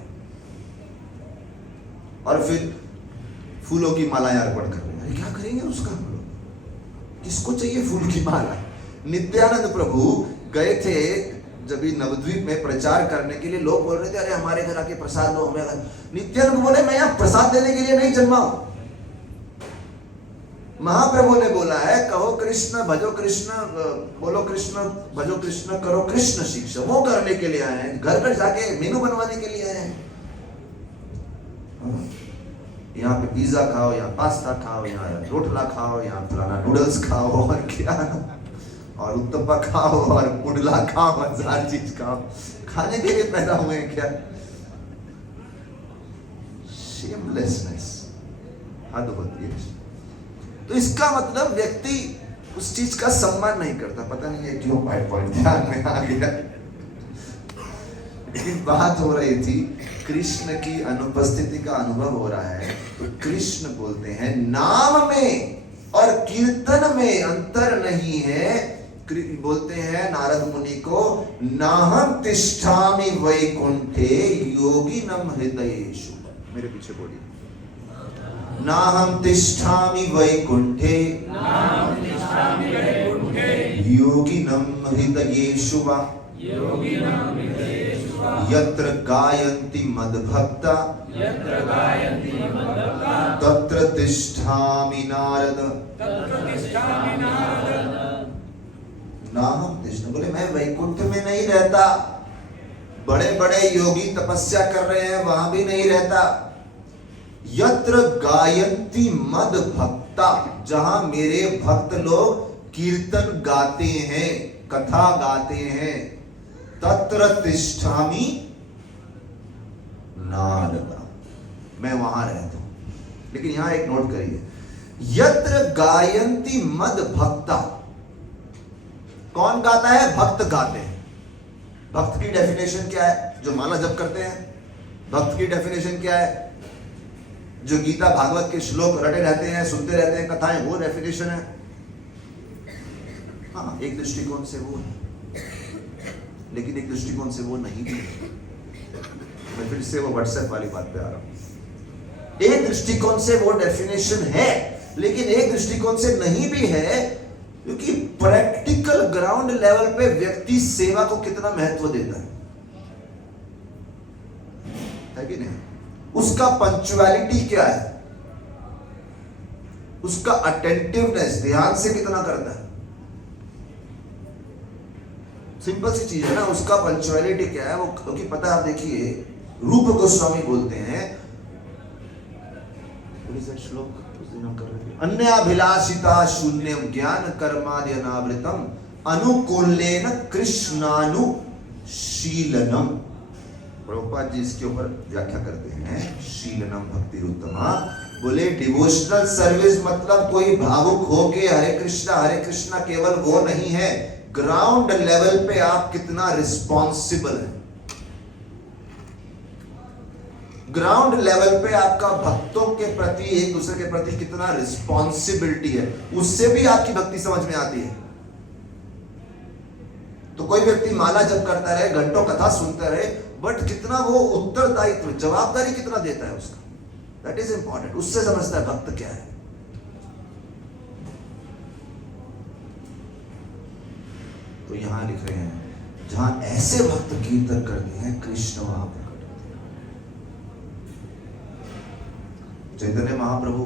और फिर फूलों की मालाएं अर्पण कर रहे हैं। अरे क्या करेंगे उसका हम लोग? किसको चाहिए फूल की माला? नित्यानंद प्रभु गए थे जब भी नवद्वीप में प्रचार करने के लिए, लोग बोल रहे थे अरे हमारे घर आके प्रसाद दो हमें। नित्यानंद बोले मैं यहाँ प्रसाद देने के लिए नहीं जन्मा हूं। महाप्रभु ने बोला है कहो कृष्ण भजो कृष्ण, बोलो कृष्ण भजो कृष्ण, करो कृष्ण शिक्षा, वो करने के लिए आए हैं, घर घर जाके मेनू बनवाने के लिए आए हैं। यहाँ पे पिज्जा खाओ, यहाँ पास्ता खाओ, यहाँ रोटला खाओ, यहाँ फलाना नूडल्स खाओ और क्या, और उत्तपा खाओ और पुडला खाओ, 1000 चीज खाओ, खाने के लिए पैदा हुए हैं क्या? शेमलेसनेस हद होती है। तो इसका मतलब व्यक्ति उस चीज का सम्मान नहीं करता। पता नहीं है क्यों पॉइंट ध्यान में आ गया, लेकिन बात हो रही थी कृष्ण की अनुपस्थिति का अनुभव हो रहा है। तो कृष्ण बोलते हैं नाम में और कीर्तन में अंतर नहीं है। बोलते हैं नारद मुनि को, नाहं तिष्ठामि वैकुंठे योगिनम हृदयेषु। मेरे पीछे बोलिए, नाहं तिष्ठामि वैकुंठे योगिनम हृदयेषु वा यत्र गायन्ति मद्भक्ता तत्र तिष्ठामि नारद। नाहं तिष्ठामि बोले मैं वैकुंठ में नहीं रहता, बड़े बड़े योगी तपस्या कर रहे हैं वहां भी नहीं रहता। यत्र गायन्ति मद भक्ता, जहां मेरे भक्त लोग कीर्तन गाते हैं, कथा गाते हैं, तत्र तिष्ठामि नारद, मैं वहां रहता हूं। लेकिन यहां एक नोट करिए, यत्र गायन्ति मद भक्ता, कौन गाता है? भक्त गाते हैं। भक्त की डेफिनेशन क्या है? जो माला जप करते हैं। भक्त की डेफिनेशन क्या है? जो गीता भागवत के श्लोक रटे रहते हैं, सुनते रहते हैं कथाएं, वो डेफिनेशन है। हाँ, एक दृष्टिकोण से वो है, लेकिन एक दृष्टिकोण से वो नहीं भी है। मैं फिर से वो व्हाट्सएप वाली बात पे आ रहा हूं। एक दृष्टिकोण से वो डेफिनेशन है, लेकिन एक दृष्टिकोण से नहीं भी है, क्योंकि प्रैक्टिकल ग्राउंड लेवल पे व्यक्ति सेवा को कितना महत्व देता है कि नहीं? उसका पंक्चुअलिटी क्या है? उसका अटेंटिवनेस, ध्यान से कितना करता है? सिंपल सी चीज है ना, उसका पंक्चुअलिटी क्या है वो, क्योंकि पता है। आप देखिए रूप गोस्वामी बोलते हैं, श्लोक अन्याभिलाषिता शून्यम ज्ञान कर्मादि अनावृतम अनुकूलेन कृष्णानुशीलनम। प्रभुपाद जी इसके ऊपर व्याख्या करते हैं, शीलनम भक्तिरुत्तमा। बोले डिवोशनल सर्विस मतलब कोई भावुक होके हरे कृष्णा केवल वो नहीं है, ग्राउंड लेवल पे आप कितना रिस्पॉन्सिबल है। ग्राउंड लेवल पे आपका भक्तों के प्रति, एक दूसरे के प्रति कितना रिस्पॉन्सिबिलिटी है, उससे भी आपकी भक्ति समझ में आती है। तो कोई व्यक्ति माला जप करता रहे, घंटों कथा सुनता रहे, बट कितना वो उत्तरदायित्व, जवाबदारी कितना देता है उसका, दैट इज इंपॉर्टेंट। उससे समझता है भक्त क्या है। तो यहां लिख रहे हैं, जहां ऐसे भक्त कीर्तन करते हैं, कृष्ण वहां प्रकट होते हैं। चैतन्य महाप्रभु,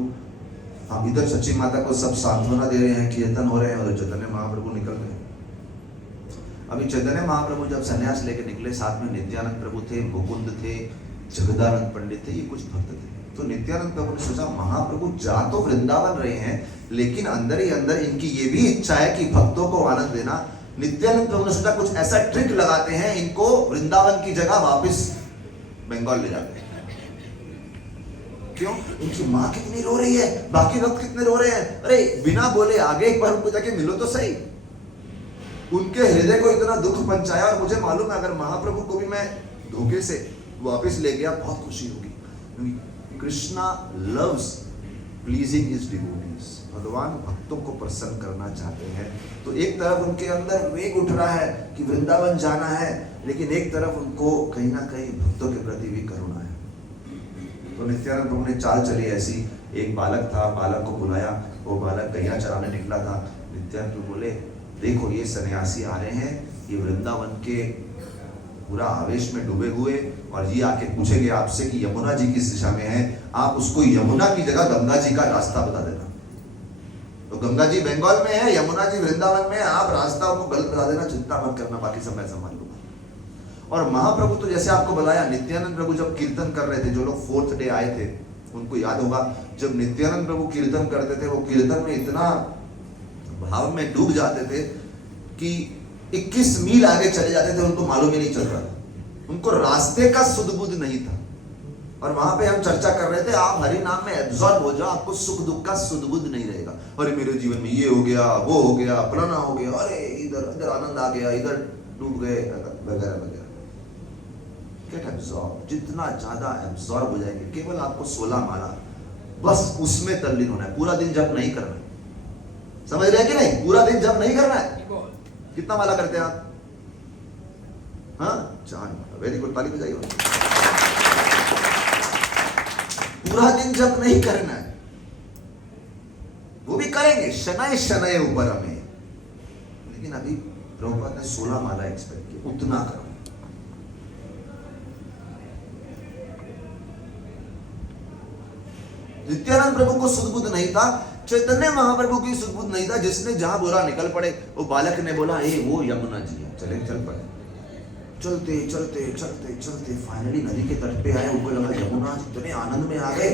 हम इधर सच्ची माता को सब सांत्वना दे रहे हैं, कीर्तन हो रहे हैं, और चैतन्य महाप्रभु निकल गए। अभी चैतन्य महाप्रभु जब संन्यास लेके निकले, साथ में नित्यानंद प्रभु थे, मुकुंद थे, जगदानंद पंडित थे, ये कुछ भक्त थे। तो नित्यानंद प्रभु ने सोचा महाप्रभु जा तो वृंदावन रहे हैं, लेकिन अंदर ही अंदर इनकी ये भी इच्छा है कि भक्तों को आनंद देना। नित्यानंद प्रभु ने सोचा कुछ ऐसा ट्रिक लगाते हैं, इनको वृंदावन की जगह वापस बंगाल ले जाते हैं। क्यों? इनकी माँ कितनी रो रही है, बाकी भक्त कितने रो रहे हैं, अरे बिना बोले आगे एक बार उनको जाके मिलो तो सही। उनके हृदय को इतना दुख पहुंचाया, और मुझे मालूम है अगर महाप्रभु को भी मैं धोखे से वापस ले गया, बहुत खुशी होगी। Krishna loves pleasing his devotees. भगवान भक्तों को प्रसन्न करना चाहते हैं। तो एक तरफ उनके अंदर वेग उठ रहा है कि वृंदावन जाना है, लेकिन एक तरफ उनको कहीं ना कहीं भक्तों के प्रति भी करुणा है। तो नित्यानंद प्रभु ने चाल चली ऐसी, एक बालक था, बालक को बुलाया, वो बालक गैया चराने निकला था, नित्यानंद प्रभु बोले देखो ये सन्यासी आ रहे हैं, ये वृंदावन के पूरा आवेश में डूबे हुए, और ये आके पूछेंगे आपसे कि यमुना जी किस दिशा में है, आप उसको यमुना की जगह गंगा जी का रास्ता बता देना। तो गंगा जी बंगाल में है, यमुना जी वृंदावन में है, आप रास्ता उनको गलत बता देना, चिंता मत करना, बाकी सब मैं संभाल लूंगा। और महाप्रभु तो जैसे आपको बताया, नित्यानंद प्रभु जब कीर्तन कर रहे थे, जो लोग 4th डे आए थे उनको याद होगा, जब नित्यानंद प्रभु कीर्तन करते थे, वो कीर्तन में इतना भाव में डूब जाते थे कि 21 मील आगे चले जाते थे, उनको मालूम ही नहीं चलता था, उनको रास्ते का सुध बुध नहीं था। और वहां पे हम चर्चा कर रहे थे, आप हरि नाम में एब्जॉर्ब हो जाओ, आपको सुख दुख का सुध बुध नहीं रहेगा। अरे मेरे जीवन में ये हो गया, वो हो गया, फलाना हो गया, अरे इधर इधर आनंद आ गया, इधर डूब गए, वगैरह वगैरह। गेट एब्जॉर्ब, जितना ज्यादा एब्जॉर्ब हो जाएंगे, केवल आपको 16 माला बस उसमें तल्लीन होना है, पूरा दिन जप नहीं करना है। समझ रहे हैं कि नहीं? पूरा दिन जप नहीं करना है। कितना माला करते हैं आप? हाँ, 4 माला। वेरी गुड, ताली बजाइए। पूरा दिन जप नहीं करना है, वो भी करेंगे शनय शनय ऊपर हमें, लेकिन अभी प्रभुपाद ने 16 माला एक्सपेक्ट किया, उतना करो। नित्यानंद प्रभु को सुध-बुध नहीं था, चैतन्य महाप्रभु की सुध-बुध नहीं था, जिसने जहां बोला निकल पड़े। वो बालक ने बोला वो यमुना जी है, चले चल पड़े। चलते चलते चलते चलते फाइनली नदी के तट पे आए, उनको लगा यमुना जी, इतने आनंद में आ गए।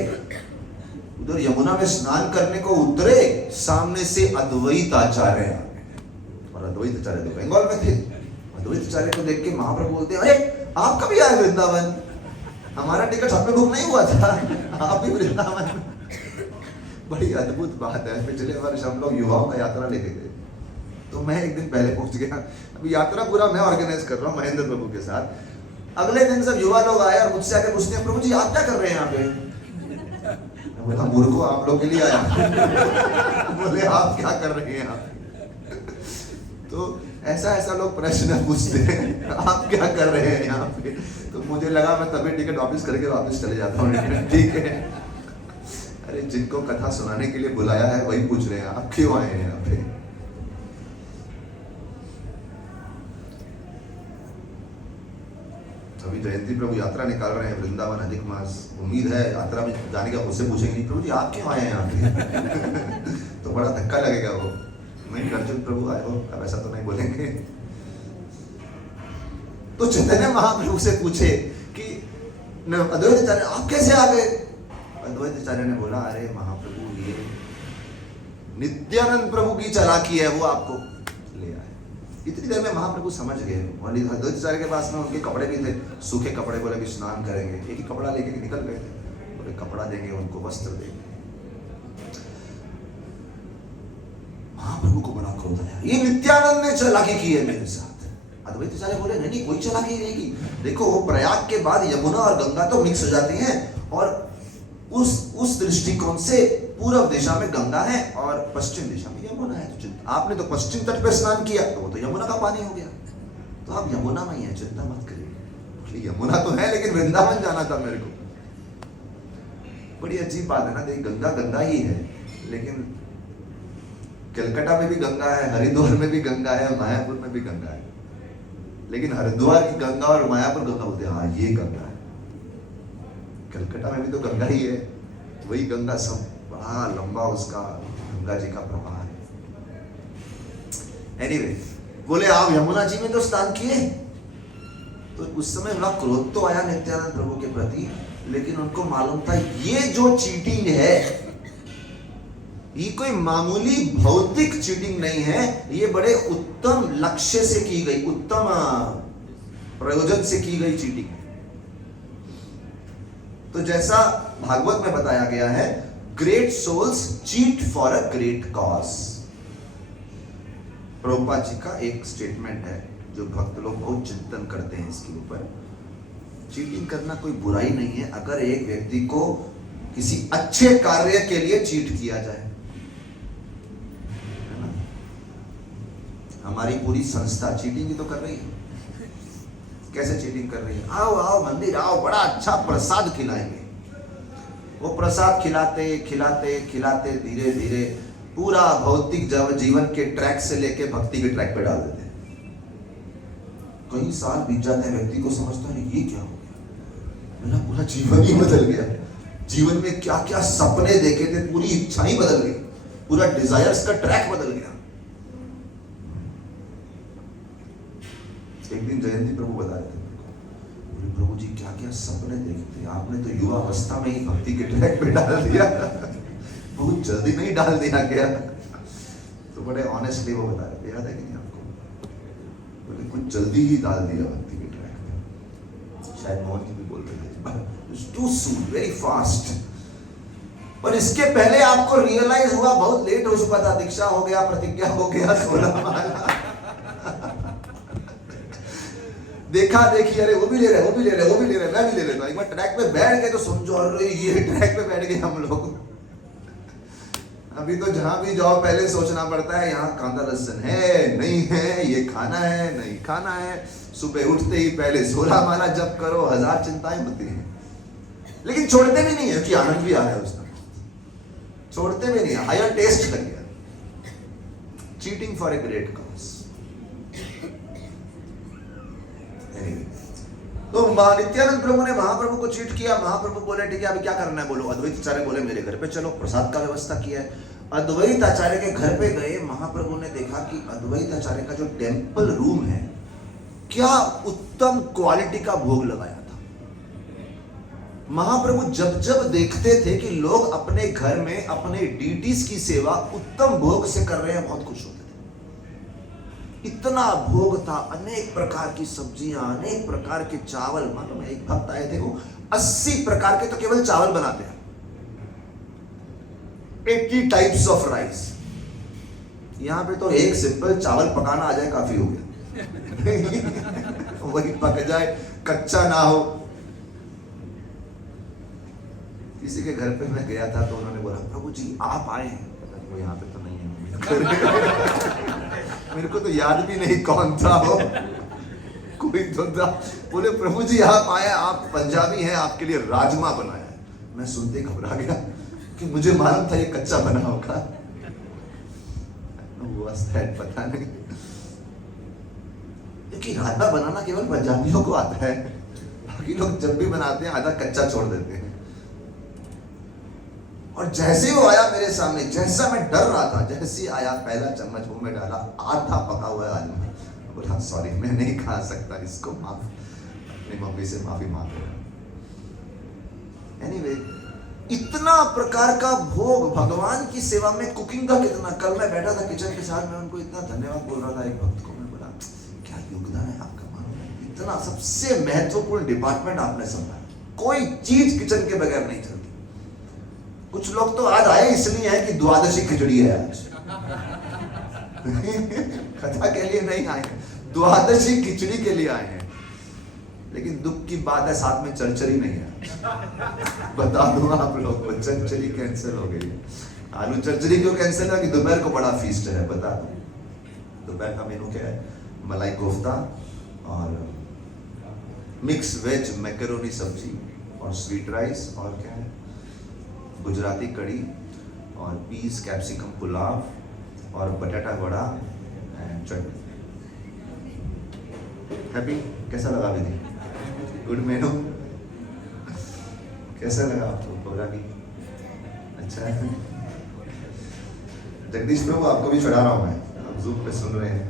उधर यमुना में स्नान करने को उतरे, सामने से अद्वैत आचार्य आ गए, और अद्वैत आचार्य तो बंगाल में थे। अद्वैत आचार्य को देख के महाप्रभु बोलते, अरे आप कभी आए वृंदावन? हमारा टिकट हमें बुक नहीं हुआ था, आप भी वृंदावन। बड़ी अद्भुत बात है। पिछले वर्ष हम लोग युवाओं का यात्रा लेके गए, तो मैं एक दिन पहले पहुंच गया। अभी यात्रा पूरा मैं ऑर्गेनाइज कर रहा हूँ महेंद्र प्रभु के साथ। अगले दिन सब युवा लोग आए और मुझसे आके पूछते हैं, प्रभु जी आप क्या कर रहे हैं यहाँ पे? मैं बोला मूर्खों, आप लोग के लिए आया। बोले आप क्या कर रहे हैं यहाँ पे? तो ऐसा लोग प्रश्न पूछते हैं, आप क्या कर रहे हैं यहाँ पे? तो मुझे लगा मैं तभी टिकट वापस करके वापस चले जाता हूँ। ठीक है, अरे जिनको कथा सुनाने के लिए बुलाया है वही पूछ रहे हैं आप क्यों आए हैं यहाँ पे। अभी जयंती प्रभु यात्रा निकाल रहे हैं वृंदावन, अधिक मास। उम्मीद है यात्रा में जाने का मुझसे पूछेंगे, प्रभु जी आप क्यों आए हैं यहाँ पे? तो बड़ा धक्का लगेगा वो, नहीं अर्जुन प्रभु आए हो, अब ऐसा तो नहीं बोलेंगे। तो चैतन्य महाप्रभु से पूछे कि अद्वैत आचार्य आप कैसे आ गए? अद्वैत आचार्य ने बोला, अरे महाप्रभु ये नित्यानंद प्रभु की चालाकी है, वो आपको ले आए। इतनी देर में महाप्रभु समझ गए, और अद्वैत आचार्य के पास में उनके कपड़े भी थे, सूखे कपड़े, बोले कि स्नान करेंगे। एक ही कपड़ा लेके निकल गए थे, बोले कपड़ा देंगे उनको, वस्त्र देंगे। महाप्रभु को बड़ा क्रोध आया, ये नित्यानंद ने चालाकी की है मेरे साथ। अद्वैत आचार्य बोले नहीं कोई चालाकी नहीं की। देखो वो प्रयाग के बाद यमुना और गंगा तो मिक्स हो जाती हैं, और उस दृष्टिकोण से पूर्व दिशा में गंगा है और पश्चिम दिशा में यमुना है। तो आपने तो पश्चिम तट पे स्नान किया, तो वो तो यमुना का पानी हो गया, तो आप यमुना में ही है, चिंता मत करिए। यमुना तो है, लेकिन वृंदावन जाना था मेरे को। बड़ी अजीब बात है ना, देखिए गंगा गंगा ही है, लेकिन कलकत्ता में भी गंगा है, हरिद्वार में भी गंगा है, मायापुर में भी गंगा है, लेकिन हरिद्वार की गंगा और मायापुर गंगा बोलते हैं, हाँ ये गंगा है। कलकत्ता में भी तो गंगा ही है, वही गंगा, सब बड़ा लंबा उसका गंगा जी का प्रवाह है। एनीवे, बोले आप यमुना जी में तो स्नान किए। तो उस समय बड़ा क्रोध तो आया नित्यानंद प्रभु के प्रति, लेकिन उनको मालूम था ये जो चीटिंग है, ये कोई मामूली भौतिक चीटिंग नहीं है, ये बड़े उत्तम लक्ष्य से की गई, उत्तम प्रयोजन से की गई चीटिंग है। तो जैसा भागवत में बताया गया है, great souls cheat for a great cause. Prabhupada ji का एक स्टेटमेंट है जो भक्त लोग बहुत चिंतन करते हैं इसके ऊपर। चीटिंग करना कोई बुराई नहीं है, अगर एक व्यक्ति को किसी अच्छे कार्य के लिए चीट किया जाए। हमारी पूरी संस्था चीटिंग ही तो कर रही है। कैसे चीटिंग कर रही है? आओ आओ मंदिर आओ, बड़ा अच्छा प्रसाद खिलाएंगे। वो प्रसाद खिलाते खिलाते खिलाते धीरे धीरे पूरा भौतिक जीवन के ट्रैक से लेके भक्ति के ट्रैक पे डाल देते हैं। कई साल बीत जाते हैं, व्यक्ति को समझता है ये क्या हो गया, मेरा पूरा जीवन ही बदल गया। जीवन में क्या क्या सपने देखे थे, पूरी इच्छा ही बदल गई, पूरा डिजायर्स का ट्रैक बदल गया। एक दिन जयंती प्रभु बता रहे थे, बोले प्रभु जी क्या क्या सपने देखे थे आपने, तो युवा अवस्था में ही भक्ति के ट्रैक पे डाल दिया, बहुत जल्दी नहीं डाल दिया गया। तो बड़े ऑनेस्टली वो बता रहे थे, याद है कि नहीं आपको, बोले कुछ जल्दी ही डाल दिया भक्ति के ट्रैक पे। शायद मोहन जी भी बोल रहे थे, टू सून, वेरी फास्ट। पर इसके पहले आपको रियलाइज हुआ, बहुत लेट हो चुका था, दीक्षा हो गया, प्रतिज्ञा हो गया, 16 माला देखा देखी, अरे वो भी ले रहे, वो भी ले रहे, वो भी ले रहे, मैं भी ले लेता हूं। एक बार ट्रैक पे बैठ गए तो समझो, अरे ये ट्रैक पे बैठ गए हम लोग। अभी तो जहां भी जाओ पहले सोचना पड़ता है, यहाँ कांदा लहसुन है नहीं है, ये खाना है नहीं खाना है। सुबह उठते ही पहले 16 माला जप करो, 1000 चिंताएं होती हैं, लेकिन छोड़ते भी नहीं है कि आनंद भी आ रहा है उसका, छोड़ते भी नहीं है, हायर टेस्ट लग गया। Cheating for a great cause. तो नित्यानंद प्रभु ने महाप्रभु को चीट किया। महाप्रभु बोले ठीक है अभी क्या करना है, बोलो। अद्वैत आचार्य बोले मेरे घर पे चलो, प्रसाद का व्यवस्था किया है। अद्वैत आचार्य के घर पे गए, महाप्रभु ने देखा कि अद्वैत आचार्य का जो टेम्पल रूम है, क्या उत्तम क्वालिटी का भोग लगाया था। महाप्रभु जब जब देखते थे कि लोग अपने घर में अपने डीटीज की सेवा उत्तम भोग से कर रहे हैं, बहुत खुश होते थे। इतना भोग था, अनेक प्रकार की सब्जियां, अनेक प्रकार के चावल। मालूम है एक भक्त आए थे, वो 80 प्रकार के तो केवल चावल बनाते हैं, 80 टाइप्स ऑफ राइस। यहां पे तो एक सिंपल चावल पकाना आ जाए काफी हो गया। वही पक जाए, कच्चा ना हो। किसी के घर पे मैं गया था तो उन्होंने बोला प्रभु जी आप आए हैं, वो यहाँ पे तो नहीं है। मेरे को तो याद भी नहीं कौन था वो, कोई तो था। बोले प्रभु जी आप आए, आप पंजाबी हैं, आपके लिए राजमा बनाया है। मैं सुनते घबरा गया कि मुझे मालूम था ये कच्चा बना होगा, पता नहीं। क्योंकि राजमा बनाना केवल पंजाबियों को आता है, बाकी लोग जब भी बनाते हैं आधा कच्चा छोड़ देते हैं। और जैसे वो आया मेरे सामने, जैसा मैं डर रहा था, जैसे आया पहला चम्मच मुंह में डाला, आधा पका हुआ है आलू। बोला सॉरी मैं नहीं खा सकता इसको, माफ, अपनी मम्मी से माफी मांगो। एनीवे, इतना प्रकार का भोग भगवान की सेवा में, कुकिंग का कितना। कल मैं बैठा था किचन के साथ, मैं उनको इतना धन्यवाद बोल रहा था एक भक्त को। मैं बोला क्या योगदान है आपका, मालूम इतना सबसे महत्वपूर्ण डिपार्टमेंट आपने संभाला, कोई चीज किचन के बगैर नहीं चलती। कुछ लोग तो आज आए इसलिए है कि द्वादशी खिचड़ी है आज। कथा के लिए नहीं आए, द्वादशी खिचड़ी के लिए आए हैं। लेकिन दुख की बात है साथ में चरचरी नहीं है। बता दूं आप लोग को, चरचरी कैंसिल हो गई। आलू चरचरी क्यों कैंसिल है कि दोपहर को बड़ा फीस्ट है। बता दूं दोपहर का मेनू क्या है, मलाई कोफ्ता और मिक्स वेज मैकरोनी सब्जी और स्वीट राइस, और क्या है गुजराती कड़ी और पीस कैप्सिकम पुलाव और बटाटा वड़ा एंड चटनी। हैप्पी? कैसा लगा विधि? गुड मेनू? कैसा लगा आपको प्रोग्राम? अच्छा है। जगदीश प्रभु आपको भी चढ़ा रहा हूं मैं, आप जूम पे सुन रहे हैं।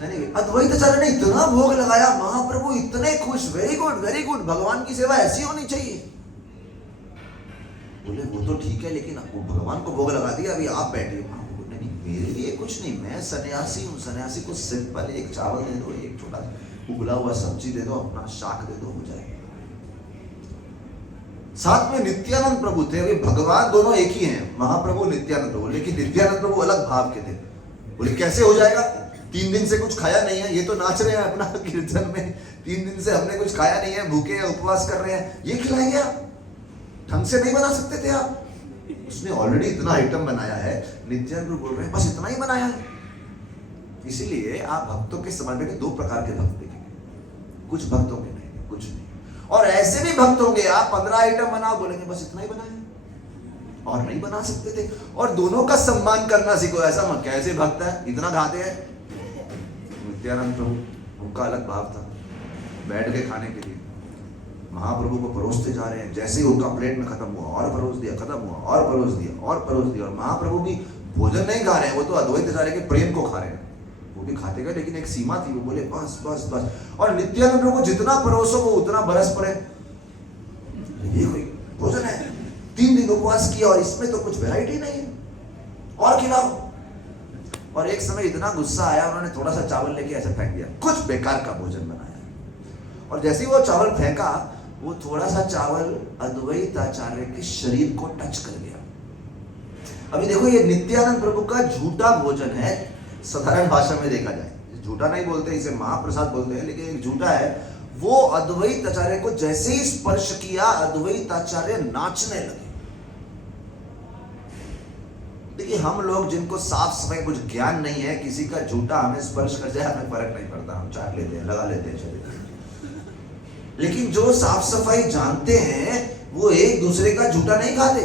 अद्वैत आचार्य ने इतना भोग लगाया, महाप्रभु इतने खुश, वेरी गुड वेरी गुड, भगवान की सेवा ऐसी होनी चाहिए। बोले वो तो ठीक है, लेकिन वो भगवान को भोग लगा दिया, अभी आप बैठे। नहीं, मेरे लिए कुछ नहीं, मैं सन्यासी हूँ। सन्यासी को सिंपल एक चावल दे दो, एक छोटा उबला हुआ सब्जी दे दो, अपना शाक दे दो, हो जाएगा। साथ में नित्यानंद प्रभु थे, वे भगवान दोनों एक ही हैं, महाप्रभु नित्यानंद प्रभु। लेकिन नित्यानंद प्रभु अलग भाव के थे। बोले कैसे हो जाएगा, 3 दिन से कुछ खाया नहीं है, ये तो नाच रहे हैं अपना कीर्तन में, 3 दिन से हमने कुछ खाया नहीं है, भूखे हैं, उपवास कर रहे हैं, ये खिलाएंगे आप? ढंग से नहीं बना सकते थे आप? उसने ऑलरेडी इतना आइटम बनाया है। नित्यानंद प्रभु बोल रहे हैं बस इतना ही बनाया है। इसीलिए आप भक्तों के समझ में 2 प्रकार के भक्त देखेंगे, कुछ भक्तों के नहीं, कुछ नहीं। और ऐसे भी भक्त होंगे, आप 15 आइटम बनाओ, बोलेंगे बस इतना ही बनाया। और नहीं बना सकते थे, और दोनों का सम्मान करना सीखो। ऐसा मत कैसे भक्त है इतना खाते हैं। नित्यानंद प्रभु उनका अलग भाव था, बैठ के खाने के लिए महाप्रभु को परोसते जा रहे हैं, जैसे ही उनका प्लेट में खत्म हुआ और परोस दिया, खत्म हुआ और परोस दिया और परोस दिया। और महाप्रभु भी भोजन नहीं खा रहे हैं, वो तो अद्वैत आचार्य के प्रेम को खा रहे हैं। वो भी खाते गए लेकिन एक सीमा थी, वो बोले बस बस बस। और नित्यानंद प्रभु को जितना परोसो वो उतना बरस पड़े। ये कोई भोजन है, 3 दिन उपवास किया और इसमें तो कुछ वैरायटी नहीं है, और खिलाओ। और एक समय इतना गुस्सा आया, उन्होंने थोड़ा सा चावल लेके ऐसे फेंक दिया, कुछ बेकार का भोजन बनाया। और जैसे ही वो चावल फेंका, वो थोड़ा सा चावल अद्वैत आचार्य के शरीर को टच कर गया। अभी देखो, ये नित्यानंद प्रभु का झूठा भोजन है, साधारण भाषा में देखा जाए, झूठा नहीं बोलते, इसे महाप्रसाद बोलते हैं, लेकिन एक झूठा है। वो अद्वैत आचार्य को जैसे ही स्पर्श किया, अद्वैत आचार्य नाचने लगे। देखिए, हम लोग जिनको साफ सफाई कुछ ज्ञान नहीं है, किसी का झूठा हमें स्पर्श कर जाए हमें फर्क नहीं पड़ता, हम चाट लेते हैं, लगा लेते हैं शरीर। लेकिन जो साफ सफाई जानते हैं वो एक दूसरे का झूठा नहीं खाते।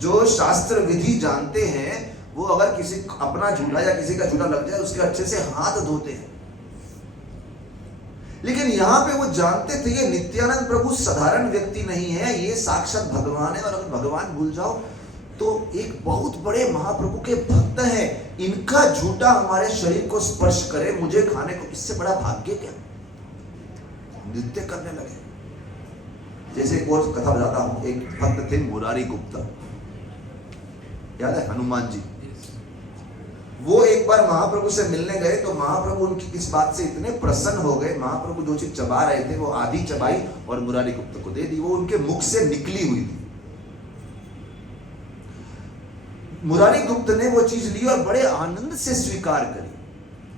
जो शास्त्र विधि जानते हैं वो अगर किसी अपना झूठा या किसी का झूठा लग जाए, उसके अच्छे से हाथ धोते हैं। लेकिन यहां पे वो जानते थे ये नित्यानंद प्रभु साधारण व्यक्ति नहीं है, ये साक्षात भगवान है। और अगर भगवान भूल जाओ तो एक बहुत बड़े महाप्रभु के भक्त हैं, इनका झूठा हमारे शरीर को स्पर्श करे, मुझे खाने को, इससे बड़ा भाग्य क्या। नृत्य करने लगे। जैसे एक और कथा बताता हूं, एक भक्त थे मुरारी गुप्ता, याद है हनुमान जी। वो एक बार महाप्रभु से मिलने गए तो महाप्रभु उनकी किस बात से इतने प्रसन्न हो गए, महाप्रभु जो चीज चबा रहे थे वो आधी चबाई और मुरारी गुप्ता को दे दी। वो उनके मुख से निकली हुई थी। मुरारी गुप्त ने वो चीज ली और बड़े आनंद से स्वीकार करी,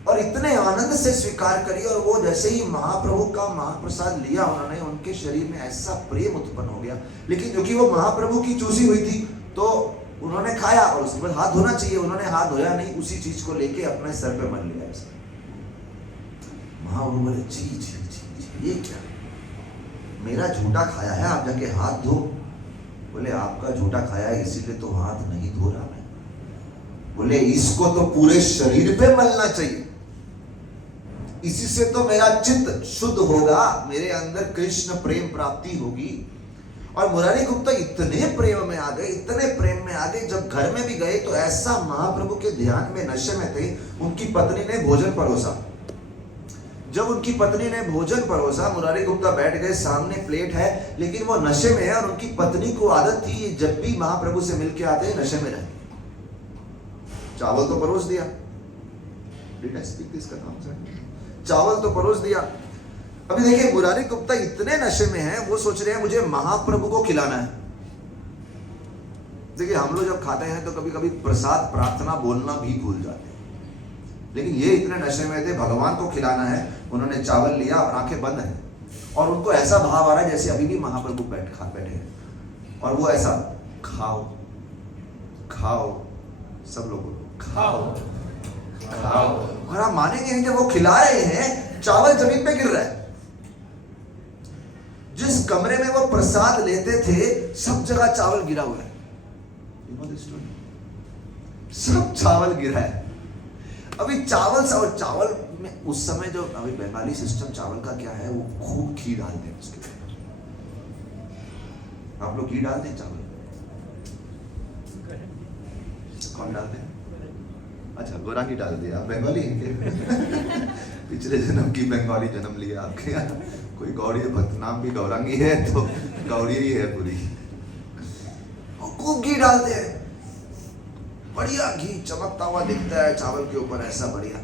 और इतने आनंद से स्वीकार करी, और वो जैसे ही महाप्रभु का महाप्रसाद लिया उन्होंने, उनके शरीर में ऐसा प्रेम उत्पन्न हो गया। लेकिन क्योंकि वो महाप्रभु की चूसी हुई थी तो उन्होंने खाया, और उसके बाद हाथ धोना चाहिए, उन्होंने हाथ धोया नहीं, उसी चीज को लेके अपने सर पे मल लिया। महाप्रभु बोले जी जी जी जी, ये क्या, मेरा झूठा खाया है, आप जाके हाथ धो। बोले आपका झूठा खाया है इसीलिए तो हाथ नहीं धो रहा मैं। बोले इसको तो पूरे शरीर पे मलना चाहिए, इसी से तो मेरा चित्त शुद्ध होगा, मेरे अंदर कृष्ण प्रेम प्राप्ति होगी। और मुरारी गुप्ता इतने प्रेम में आ गए, इतने प्रेम में आ गए, जब घर में भी गए तो ऐसा महाप्रभु के ध्यान में, नशे में थे। उनकी पत्नी ने भोजन परोसा, जब उनकी पत्नी ने भोजन परोसा, मुरारी गुप्ता बैठ गए, सामने प्लेट है, लेकिन वो नशे में है। और उनकी पत्नी को आदत थी जब भी महाप्रभु से मिलके आते हैं नशे में रहते। चावल तो परोस दिया, चावल तो परोस दिया। अभी देखिए, मुरारी गुप्ता इतने नशे में हैं, वो सोच रहे हैं मुझे महाप्रभु को खिलाना है। देखिए, हम लोग जब खाते हैं तो कभी कभी प्रसाद प्रार्थना बोलना भी भूल जाते हैं, लेकिन ये इतने नशे में थे, भगवान को खिलाना है। उन्होंने चावल लिया और आंखें बंद हैं, और उनको ऐसा भाव आ रहा है जैसे अभी भी महाप्रभु बैठे हैं। और वो ऐसा खाओ खाओ, सब लोग खाओ खाओ। और आप मानेंगे नहीं, जब वो खिला रहे हैं चावल जमीन पे गिर रहा है। जिस कमरे में वो प्रसाद लेते थे सब जगह चावल गिरा हुआ है, सब चावल गिरा है। अभी चावल में उस समय जो अभी बंगाली सिस्टम चावल का क्या है, वो खूब घी डालते हैं उसके ऊपर। आप लोग घी डालते हैं चावल? कौन डालते हैं? अच्छा, गौरांगी डाल दिया, बंगाली पिछले जन्म की बंगाली जन्म लिया आपके यहाँ। कोई गौरी भक्त नाम भी गौरांगी है तो गौरी ही है पूरी। खूब घी डालते हैं, बढ़िया घी चमकता हुआ दिखता है चावल के ऊपर, ऐसा बढ़िया।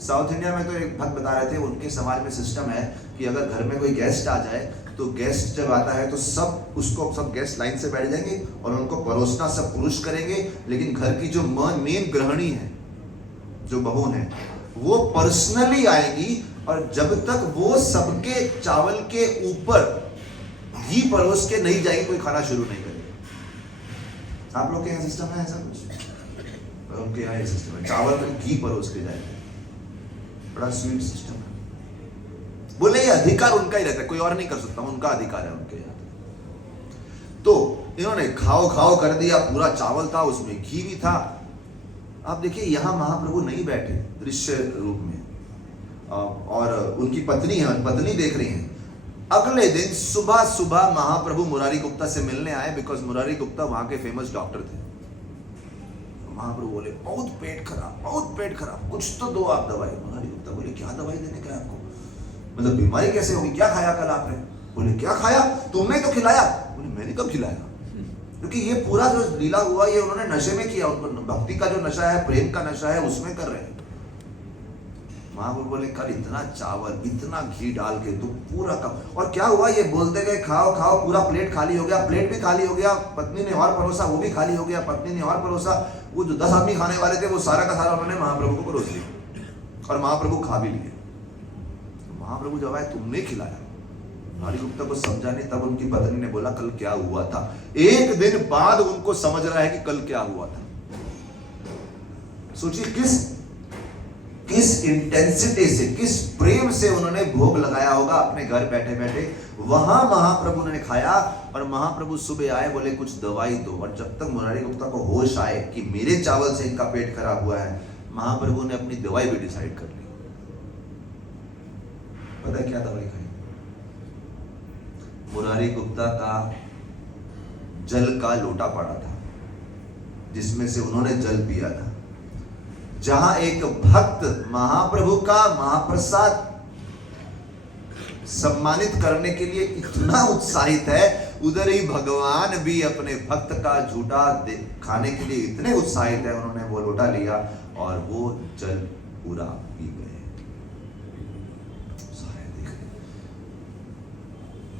साउथ इंडिया में तो एक भक्त बता रहे थे, उनके समाज में सिस्टम है कि अगर घर में कोई गेस्ट आ जाए तो गेस्ट जब आता है तो सब गेस्ट लाइन से बैठ जाएंगे और उनको परोसना सब पुरुष करेंगे, लेकिन घर की जो मेन गृहिणी है, जो बहू है, वो पर्सनली आएगी और जब तक वो सबके चावल के ऊपर घी परोस के नहीं जाएगी कोई खाना शुरू नहीं करेगा। आप लोग के यहाँ सिस्टम है ऐसा कुछ? उनके यहाँ सिस्टम है, चावल में घी परोस के जाएंगे, बड़ा स्वीट सिस्टम है। बोले ये अधिकार उनका ही रहता है, कोई और नहीं कर सकता, उनका अधिकार है उनके यहाँ। तो इन्होंने खाओ खाओ कर दिया, पूरा चावल था, उसमें घी भी था। आप देखिए यहाँ महाप्रभु नहीं बैठे दृश्य रूप में, और उनकी पत्नी है, पत्नी देख रही है। अगले दिन सुबह सुबह महाप्रभु मुरारी गुप्ता से मिलने आए, बिकॉज मुरारी गुप्ता वहां के फेमस डॉक्टर थे। महाप्रभु बोले बहुत पेट खराब, बहुत पेट खराब, कुछ तो दो आप दवाई। मुरारी गुप्ता बोले क्या दवाई देने का है आपको, मतलब बीमारी कैसे होगी, क्या खाया कल आपने? बोले क्या खाया, तुमने तो खिलाया। बोले मैंने कब खिलाया, क्योंकि ये पूरा जो लीला हुआ ये उन्होंने नशे में किया, भक्ति का जो नशा है, प्रेम का नशा है, उसमें कर रहे हैं। महाप्रभु बोले कल इतना चावल, इतना घी डाल के तुम पूरा कम, और क्या हुआ, ये बोलते गए खाओ खाओ, पूरा प्लेट खाली हो गया, प्लेट भी खाली हो गया, पत्नी ने और परोसा, वो भी खाली हो गया, पत्नी ने और परोसा, वो जो 10 आदमी खाने वाले थे वो सारा का सारा उन्होंने महाप्रभु को परोस दिया, और महाप्रभु खा भी लिए। महाप्रभु जब आए तुमने खिलाया। मुरारी गुप्ता को समझा नहीं, तब उनकी पत्नी ने बोला कल क्या हुआ था। एक दिन बाद उनको समझ रहा है कि कल क्या हुआ था। सोचिए किस इंटेंसिटी से, किस प्रेम से उन्होंने भोग लगाया होगा अपने घर बैठे बैठे। वहां महाप्रभु ने खाया, और महाप्रभु सुबह आए, बोले कुछ दवाई दो। और जब तक मुरारी गुप्ता को होश आए कि मेरे चावल से इनका पेट खराब हुआ है, महाप्रभु ने अपनी दवाई भी डिसाइड कर ली। पता है क्या दवाई खाई? मुरारी गुप्ता का जल का लोटा पड़ा था, जिसमें से उन्होंने जल पिया था। जहां एक भक्त महाप्रभु का महाप्रसाद सम्मानित करने के लिए इतना उत्साहित है, उधर ही भगवान भी अपने भक्त का झूठा खाने के लिए इतने उत्साहित है। उन्होंने वो लोटा लिया और वो जल पूरा पी गए। सारे देख रहे,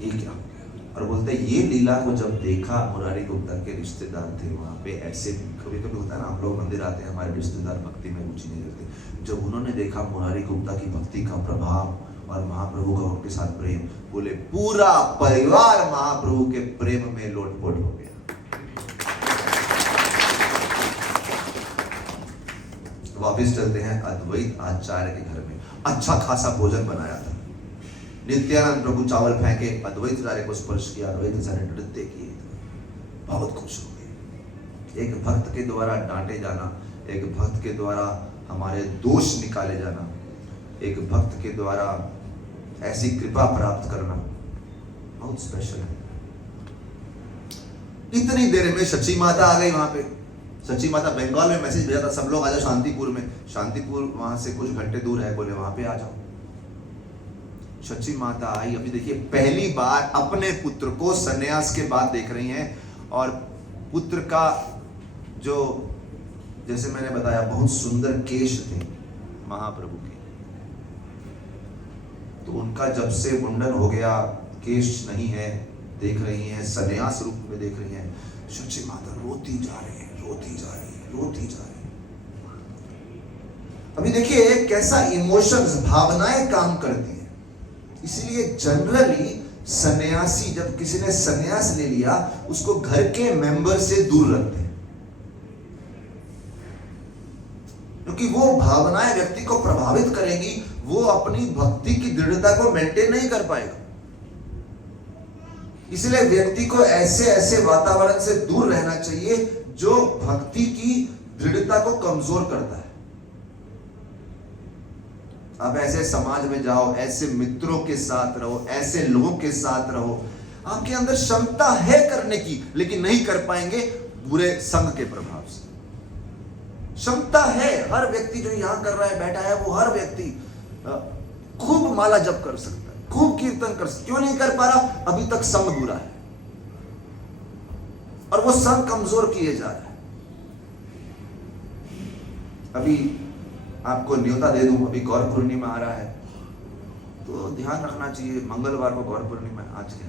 ये क्या हो गया? और बोलते ये लीला को जब देखा, मुरारी गुप्ता के रिश्तेदार थे वहां पे, ऐसे कभी कभी होता है ना, हम लोग मंदिर आते हैं, हमारे रिश्तेदार भक्ति में रुचि नहीं रखते। जब उन्होंने देखा मुरारी गुप्ता की भक्ति का प्रभाव और महाप्रभु का उनके साथ प्रेम, बोले पूरा परिवार महाप्रभु के प्रेम में लोटपोट हो गया। वापिस चलते हैं अद्वैत आचार्य के घर में। अच्छा खासा भोजन बनाया था। नित्यानंद प्रभु चावल फेंके, अद्वैत आचार्य को स्पर्श किया, अद्वैत आचार्य नृत्य किए, बहुत खुश हो गए। एक भक्त के द्वारा डांटे जाना, एक भक्त के द्वारा हमारे दोष निकाले जाना, एक भक्त के द्वारा ऐसी कृपा प्राप्त करना बहुत स्पेशल है। इतनी देर में सची माता आ गई वहां पे। सची माता बंगाल में मैसेज भेजा था, सब लोग आ जाओ शांतिपुर में। शांतिपुर वहां से कुछ घंटे दूर है, बोले वहां पे आ जाओ। सची माता आई। अभी देखिए पहली बार अपने पुत्र को सन्यास के बाद देख रही हैं, और पुत्र का जो, जैसे मैंने बताया, बहुत सुंदर केश थे महाप्रभु के, तो उनका जब से मुंडन हो गया, केश नहीं है, देख रही हैं, सन्यास रूप में देख रही हैं। सची माता रोती जा रही है, रोती जा रही है, रोती जा रही है। अभी देखिए कैसा इमोशंस, भावनाएं काम करती हैं। इसलिए जनरली सन्यासी, जब किसी ने सन्यास ले लिया, उसको घर के मेंबर से दूर रखते हैं, क्योंकि वो भावनाएं व्यक्ति को प्रभावित करेगी, वो अपनी भक्ति की दृढ़ता को मेंटेन नहीं कर पाएगा। इसलिए व्यक्ति को ऐसे वातावरण से दूर रहना चाहिए जो भक्ति की दृढ़ता को कमजोर करता है। आप ऐसे समाज में जाओ, ऐसे मित्रों के साथ रहो, ऐसे लोगों के साथ रहो, आपके अंदर क्षमता है करने की, लेकिन नहीं कर पाएंगे बुरे संग के प्रभाव से। क्षमता है, हर व्यक्ति जो यहां कर रहा है, बैठा है, वो हर व्यक्ति खूब माला जप कर सकता है, खूब कीर्तन कर सकता। क्यों नहीं कर पा रहा? अभी तक संग बुरा है, और वो संग कमजोर किए जा रहा है। अभी आपको न्योता दे दूं, अभी गौर पूर्णिमा आ रहा है, तो ध्यान रखना चाहिए। मंगलवार को गौर पूर्णिमा, आज के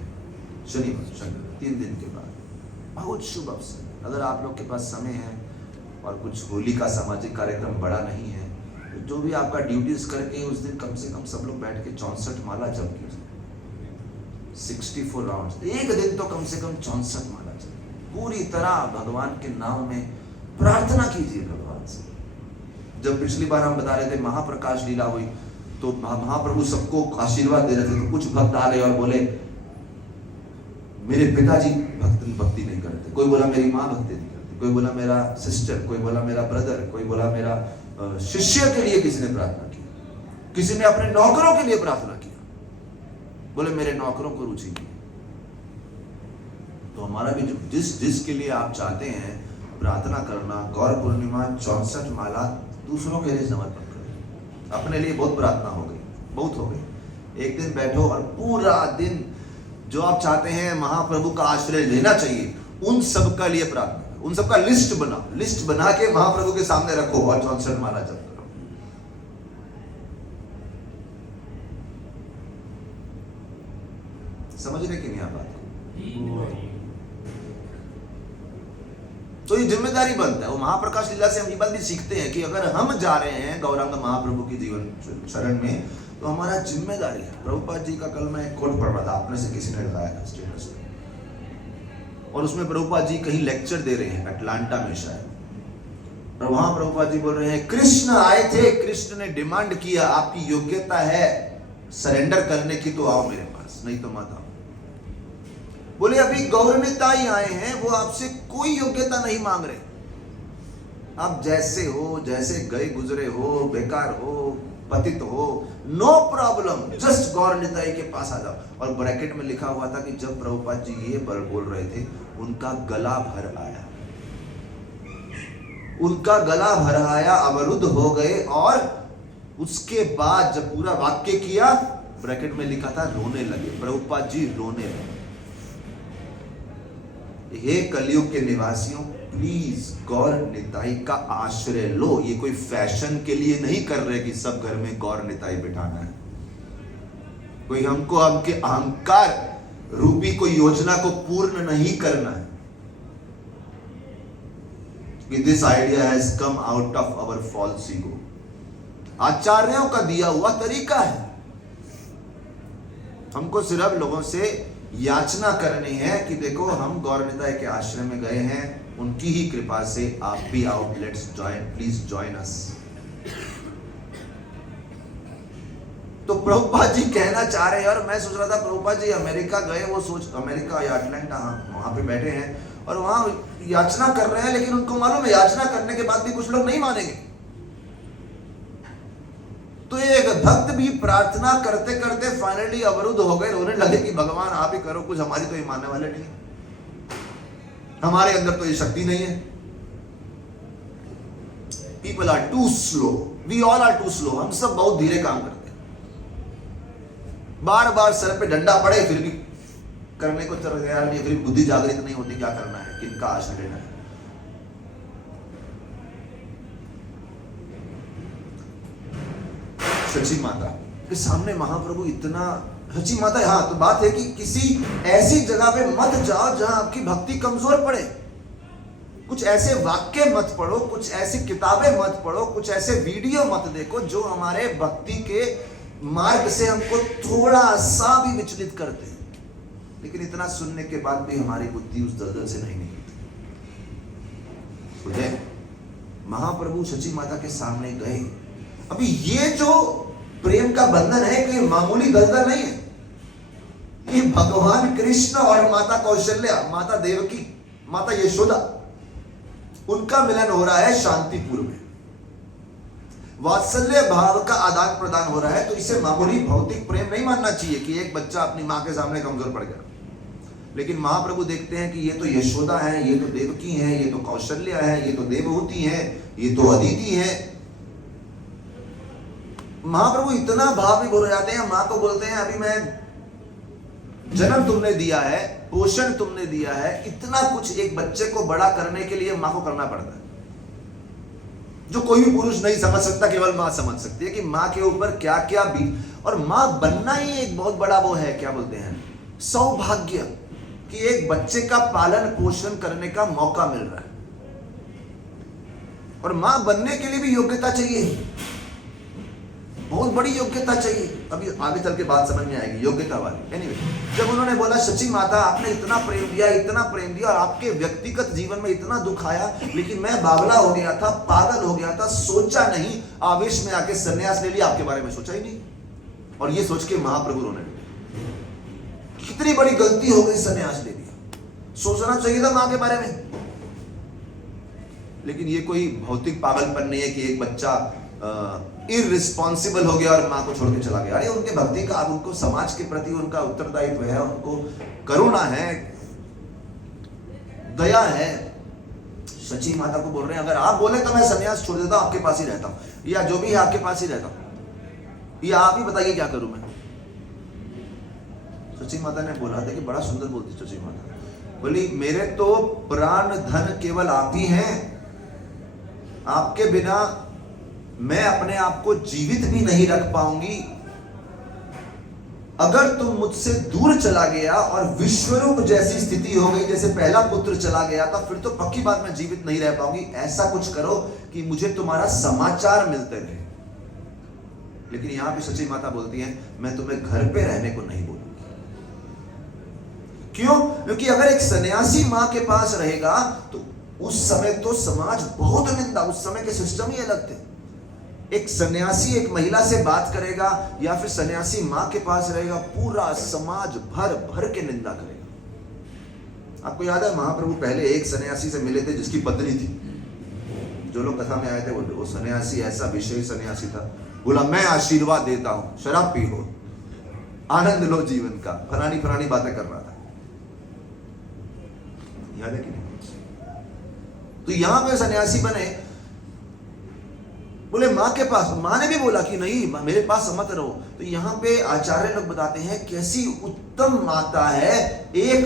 शनिवार 3 दिन के बाद, बहुत शुभ अवसर। अगर आप लोग के पास समय है और कुछ होली का सामाजिक कार्यक्रम बड़ा नहीं है, तो जो भी आपका ड्यूटीज करके उस दिन कम से कम सब लोग बैठ के 64 माला जप कीजिए, 64 राउंड, एक दिन तो कम से कम 64 माला जप, पूरी तरह भगवान के नाम में प्रार्थना कीजिए भगवान से। जब पिछली बार हम बता रहे थे महाप्रकाश लीला हुई, तो महाप्रभु सबको आशीर्वाद दे रहे थे, तो कुछ भक्त आ गए और बोले मेरे पिताजी भक्ति नहीं करते, कोई बोला मेरी माँ भक्ति नहीं करती, कोई बोला मेरा सिस्टर, कोई बोला मेरा ब्रदर, कोई बोला मेरा शिष्य के लिए किसी ने प्रार्थना की, किसी ने अपने नौकरों के लिए प्रार्थना किया, बोले मेरे नौकरों को रुचि नहीं। तो हमारा भी जिसके लिए आप चाहते हैं प्रार्थना करना, गौर पूर्णिमा 64 माला दूसरों के लिए समर्पण करें। अपने लिए बहुत प्रार्थना हो गई, बहुत हो गई। एक दिन बैठो और पूरा दिन जो आप चाहते हैं महाप्रभु का आश्रय लेना चाहिए, उन सब का लिए प्रार्थना करो, उन सब का लिस्ट बना के महाप्रभु के सामने रखो और 64 माला जप करो। समझ रहे कि नहीं आप बात को? तो ये जिम्मेदारी बनता है। वो महाप्रकाश लीला से हम ये बात भी सीखते हैं कि अगर हम जा रहे हैं गौरांग महाप्रभु की जीवन शरण में, तो हमारा जिम्मेदारी है। प्रभुपाद जी का कल मैं एक कोट पढ़ रहा था, आपने से किसी ने लगाया था स्टेटस पे, और उसमें प्रभुपाद जी कहीं लेक्चर दे रहे हैं अटलांटा में शायद, और वहां प्रभुपाद जी बोल रहे हैं कृष्ण आए थे, कृष्ण ने डिमांड किया आपकी योग्यता है सरेंडर करने की तो आओ मेरे पास, नहीं तो मत आओ। बोले अभी गौरनिताई आए हैं, वो आपसे कोई योग्यता नहीं मांग रहे, आप जैसे हो, जैसे गए गुजरे हो, बेकार हो, पतित हो, नो प्रॉब्लम, जस्ट गौरनिताई के पास आ जाओ। और ब्रैकेट में लिखा हुआ था कि जब प्रभुपाद जी ये बोल रहे थे, उनका गला भर आया, उनका गला भर आया, अवरुद्ध हो गए, और उसके बाद जब पूरा वाक्य किया, ब्रैकेट में लिखा था रोने लगे, प्रभुपाद जी रोने लगे। हे कलयुग के निवासियों, प्लीज गौर निताई का आश्रय लो। ये कोई फैशन के लिए नहीं कर रहे कि सब घर में गौर निताई बिठाना है, कोई हमको हमके अहंकार रूपी कोई योजना को पूर्ण नहीं करना है। This idea has come out of our false ego. आचार्यों का दिया हुआ तरीका है। हमको सिर्फ लोगों से याचना करनी है कि देखो हम गौरनिताई के आश्रम में गए हैं, उनकी ही कृपा से आप भी आओ, let's join, please join us. तो प्रभुपाद जी कहना चाह रहे हैं, और मैं सोच रहा था प्रभुपाद जी अमेरिका गए, वो सोच अमेरिका या अटलांटा वहां पे बैठे हैं और वहां याचना कर रहे हैं, लेकिन उनको मालूम है याचना करने के बाद भी कुछ लोग नहीं मानेंगे। तो एक भक्त भी प्रार्थना करते करते फाइनली अवरुद्ध हो गए, रोने लगे कि भगवान आप ही करो कुछ, हमारी तो ये मानने वाले नहीं, हमारे अंदर तो ये शक्ति नहीं है। People are too slow, we all are too slow, हम सब बहुत धीरे काम करते हैं। बार बार सर पे डंडा पड़े फिर भी करने को तैयार नहीं, फिर बुद्धि जागृत नहीं होती क्या करना है, किनका आश्रय लेना है। सची माता के सामने महाप्रभु इतना, सची माता, हाँ तो बात है कि किसी ऐसी जगह पे मत जाओ जहां आपकी भक्ति कमजोर पड़े। कुछ ऐसे वाक्य मत पढ़ो, कुछ ऐसी किताबें मत पढ़ो, कुछ ऐसे वीडियो मत देखो जो हमारे भक्ति के मार्ग से हमको थोड़ा सा भी विचलित करते हैं। लेकिन इतना सुनने के बाद भी हमारी बुद्धि उस दलदल से नहीं निकलती। महाप्रभु सची माता के सामने गए। अभी ये जो प्रेम का बंधन है कि मामूली दलदल नहीं है, ये भगवान कृष्ण और माता कौशल्या, माता देवकी, माता यशोदा, उनका मिलन हो रहा है शांतिपुर में। वात्सल्य भाव का आदान प्रदान हो रहा है। तो इसे मामूली भौतिक प्रेम नहीं मानना चाहिए कि एक बच्चा अपनी मां के सामने कमजोर पड़ गया। लेकिन महाप्रभु देखते हैं कि ये तो यशोदा है, ये तो देवकी है, ये तो कौशल्या है, ये तो देवहूति है, ये तो अदिति है। महाप्रभु इतना भाव भी बोल जाते हैं, मां को बोलते हैं अभी मैं, जन्म तुमने दिया है, पोषण तुमने दिया है, इतना कुछ एक बच्चे को बड़ा करने के लिए मां को करना पड़ता है, जो कोई भी पुरुष नहीं समझ सकता, केवल मां समझ सकती है कि मां के ऊपर क्या क्या बीत। और मां बनना ही एक बहुत बड़ा वो है, क्या बोलते हैं, सौभाग्य, कि एक बच्चे का पालन पोषण करने का मौका मिल रहा है। और मां बनने के लिए भी योग्यता चाहिए, बहुत बड़ी योग्यता चाहिए। अभी आगे चल के बात समझ में आएगी योग्यता वाली। एनीवे, जब उन्होंने बोला सची माता आपने इतना प्रेम दिया, इतना प्रेम दिया, और आपके व्यक्तिगत जीवन में इतना दुख आया, लेकिन मैं बावला हो गया था, पागल हो गया था, सोचा नहीं, आवेश में आके संन्यास ले लिया, आपके बारे में सोचा ही नहीं। और ये सोच के महाप्रभु रोने लगे, कितनी बड़ी गलती हो गई, सन्यास ले लिया, सोचना चाहिए था मां के बारे में। लेकिन ये कोई भौतिक पागलपन नहीं है कि एक बच्चा इररिस्पॉन्सिबल हो गया और मां को छोड़ के चला गया। अरे उनके भक्ति का, उनको समाज के प्रति उनका उत्तरदायित्व है, उनको करुणा है, दया है। सची माता को बोल रहे हैं, अगर आप बोले तो मैं सन्यास छोड़ देता हूं, आपके पास ही रहता हूं, या जो भी है आपके पास ही रहता हूं, या आप ही बताइए क्या करूं मैं। सची माता ने बोला था कि बड़ा सुंदर बोलती सची माता, बोली मेरे तो प्राण धन केवल आप ही हैं, आपके बिना मैं अपने आप को जीवित भी नहीं रख पाऊंगी। अगर तुम मुझसे दूर चला गया और विश्वरूप जैसी स्थिति हो गई, जैसे पहला पुत्र चला गया था, फिर तो पक्की बात मैं जीवित नहीं रह पाऊंगी। ऐसा कुछ करो कि मुझे तुम्हारा समाचार मिलते रहे। लेकिन यहां पे सची माता बोलती है, मैं तुम्हें घर पे रहने को नहीं बोलूंगी। क्यों? क्योंकि अगर एक सन्यासी मां के पास रहेगा तो उस समय तो समाज बहुत निंदा, उस समय के सिस्टम ही अलग थे। एक सन्यासी एक महिला से बात करेगा या फिर सन्यासी मां के पास रहेगा, पूरा समाज भर भर के निंदा करेगा। आपको याद है महाप्रभु पहले एक सन्यासी से मिले थे जिसकी पत्नी थी। जो लोग कथा में आए थे वो सन्यासी ऐसा विशेष सन्यासी था, बोला मैं आशीर्वाद देता हूं, शराब पी लो, आनंद लो जीवन का, फलानी फलानी बातें कर रहा था। याद है कि नहीं? तो यहां पे सन्यासी बने, बोले मां के पास, मां ने भी बोला कि नहीं मेरे पास मत रहो। तो यहां पे आचार्य लोग बताते हैं कैसी उत्तम माता है, एक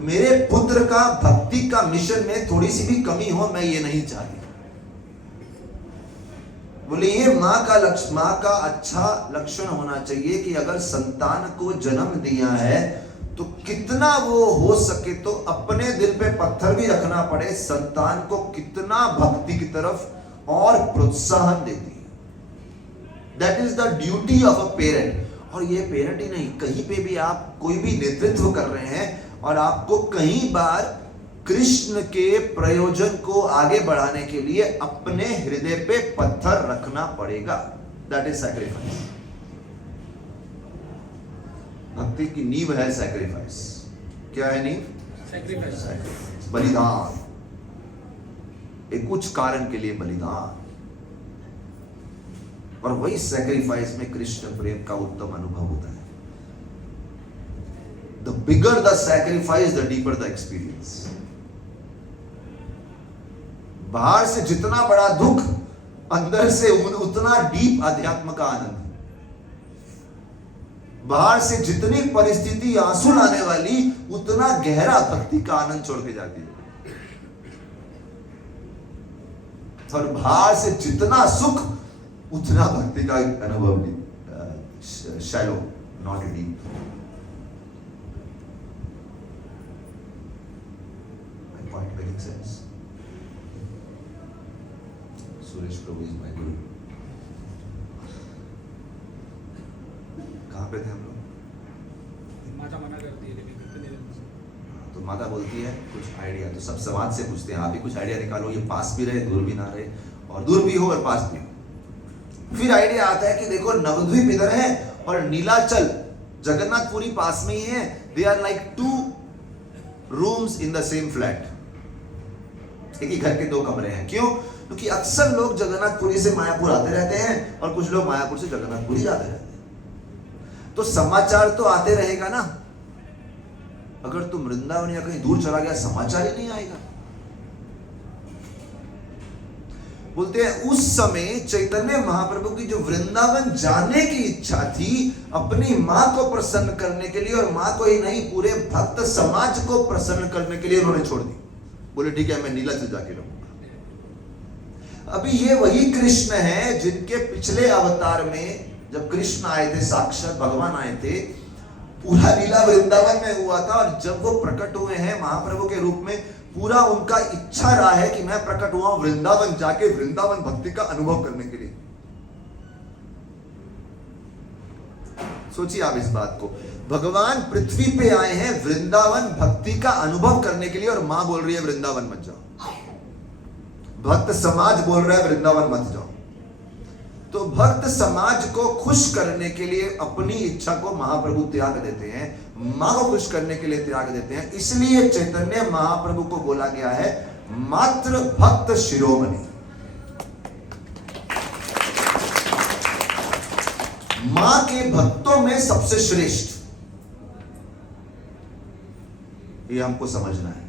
मेरे पुत्र का भक्ति का मिशन में थोड़ी सी भी कमी हो मैं ये नहीं चाहती। बोले ये मां का लक्ष्य, मां का अच्छा लक्षण होना चाहिए कि अगर संतान को जन्म दिया है तो कितना वो हो सके तो अपने दिल पे पत्थर भी रखना पड़े, संतान को कितना भक्ति की तरफ और प्रोत्साहन देती है। That is the duty of a parent. और ये पेरेंट ही नहीं, कहीं पे भी आप कोई भी नेतृत्व कर रहे हैं और आपको कहीं बार कृष्ण के प्रयोजन को आगे बढ़ाने के लिए अपने हृदय पे पत्थर रखना पड़ेगा। That is sacrifice. भक्ति की नींव है सैक्रिफाइस। क्या है नींव? सैक्रिफाइस, बलिदान, एक उच्च कारण के लिए बलिदान। और वही सैक्रिफाइस में कृष्ण प्रेम का उत्तम अनुभव होता है। The bigger the sacrifice the deeper the experience. बाहर से जितना बड़ा दुख, अंदर से उतना डीप अध्यात्म का आनंद। बाहर से जितनी परिस्थिति आंसू लाने वाली, उतना गहरा भक्ति का आनंद छोड़ के जाती है। और बाहर से जितना सुख, उतना भक्ति का अनुभव नहीं, shallow, not deep. My point making sense? Suresh Prabhu is my गुरु। कहाँ पे थे हम लोग? माता मना करती है लेकिन तो माता बोलती है कुछ आइडिया, तो सब समाज से पूछते हैं आप भी कुछ आइडिया निकालो, ये पास भी रहे दूर भी ना रहे, और दूर भी हो और पास भी हो। फिर आइडिया आता है कि देखो नवद्वीप इधर है और नीलाचल जगन्नाथपुरी पास में ही है। They are like 2 rooms in the same flat. एक ही घर के 2 कमरे हैं। क्यों? क्योंकि अक्सर लोग जगन्नाथपुरी से मायापुर आते रहते हैं और कुछ लोग मायापुर से जगन्नाथपुरी जाते रहते हैं। तो समाचार तो आते रहेगा ना। अगर तुम वृंदावन या कहीं दूर चला गया, समाचार ही नहीं आएगा। बोलते हैं उस समय चैतन्य महाप्रभु की जो वृंदावन जाने की इच्छा थी, अपनी मां को प्रसन्न करने के लिए, और मां को ही नहीं पूरे भक्त समाज को प्रसन्न करने के लिए उन्होंने छोड़ दी। बोले ठीक है मैं नीलाचल जाके रहूंगा। अभी ये वही कृष्ण है जिनके पिछले अवतार में जब कृष्ण आए थे, साक्षात भगवान आए थे, पूरा लीला वृंदावन में हुआ था। और जब वो प्रकट हुए हैं महाप्रभु के रूप में, पूरा उनका इच्छा रहा है कि मैं प्रकट हुआ वृंदावन जाके वृंदावन भक्ति का अनुभव करने के लिए। सोचिए आप इस बात को, भगवान पृथ्वी पे आए हैं वृंदावन भक्ति का अनुभव करने के लिए, और मां बोल रही है वृंदावन मत जाओ। भक्त समाज बोल रहा है वृंदावन मत जाओ। तो भक्त समाज को खुश करने के लिए अपनी इच्छा को महाप्रभु त्याग देते हैं, मां को खुश करने के लिए त्याग देते हैं। इसलिए चैतन्य महाप्रभु को बोला गया है मात्र भक्त शिरोमणि। मां के भक्तों में सबसे श्रेष्ठ, ये हमको समझना है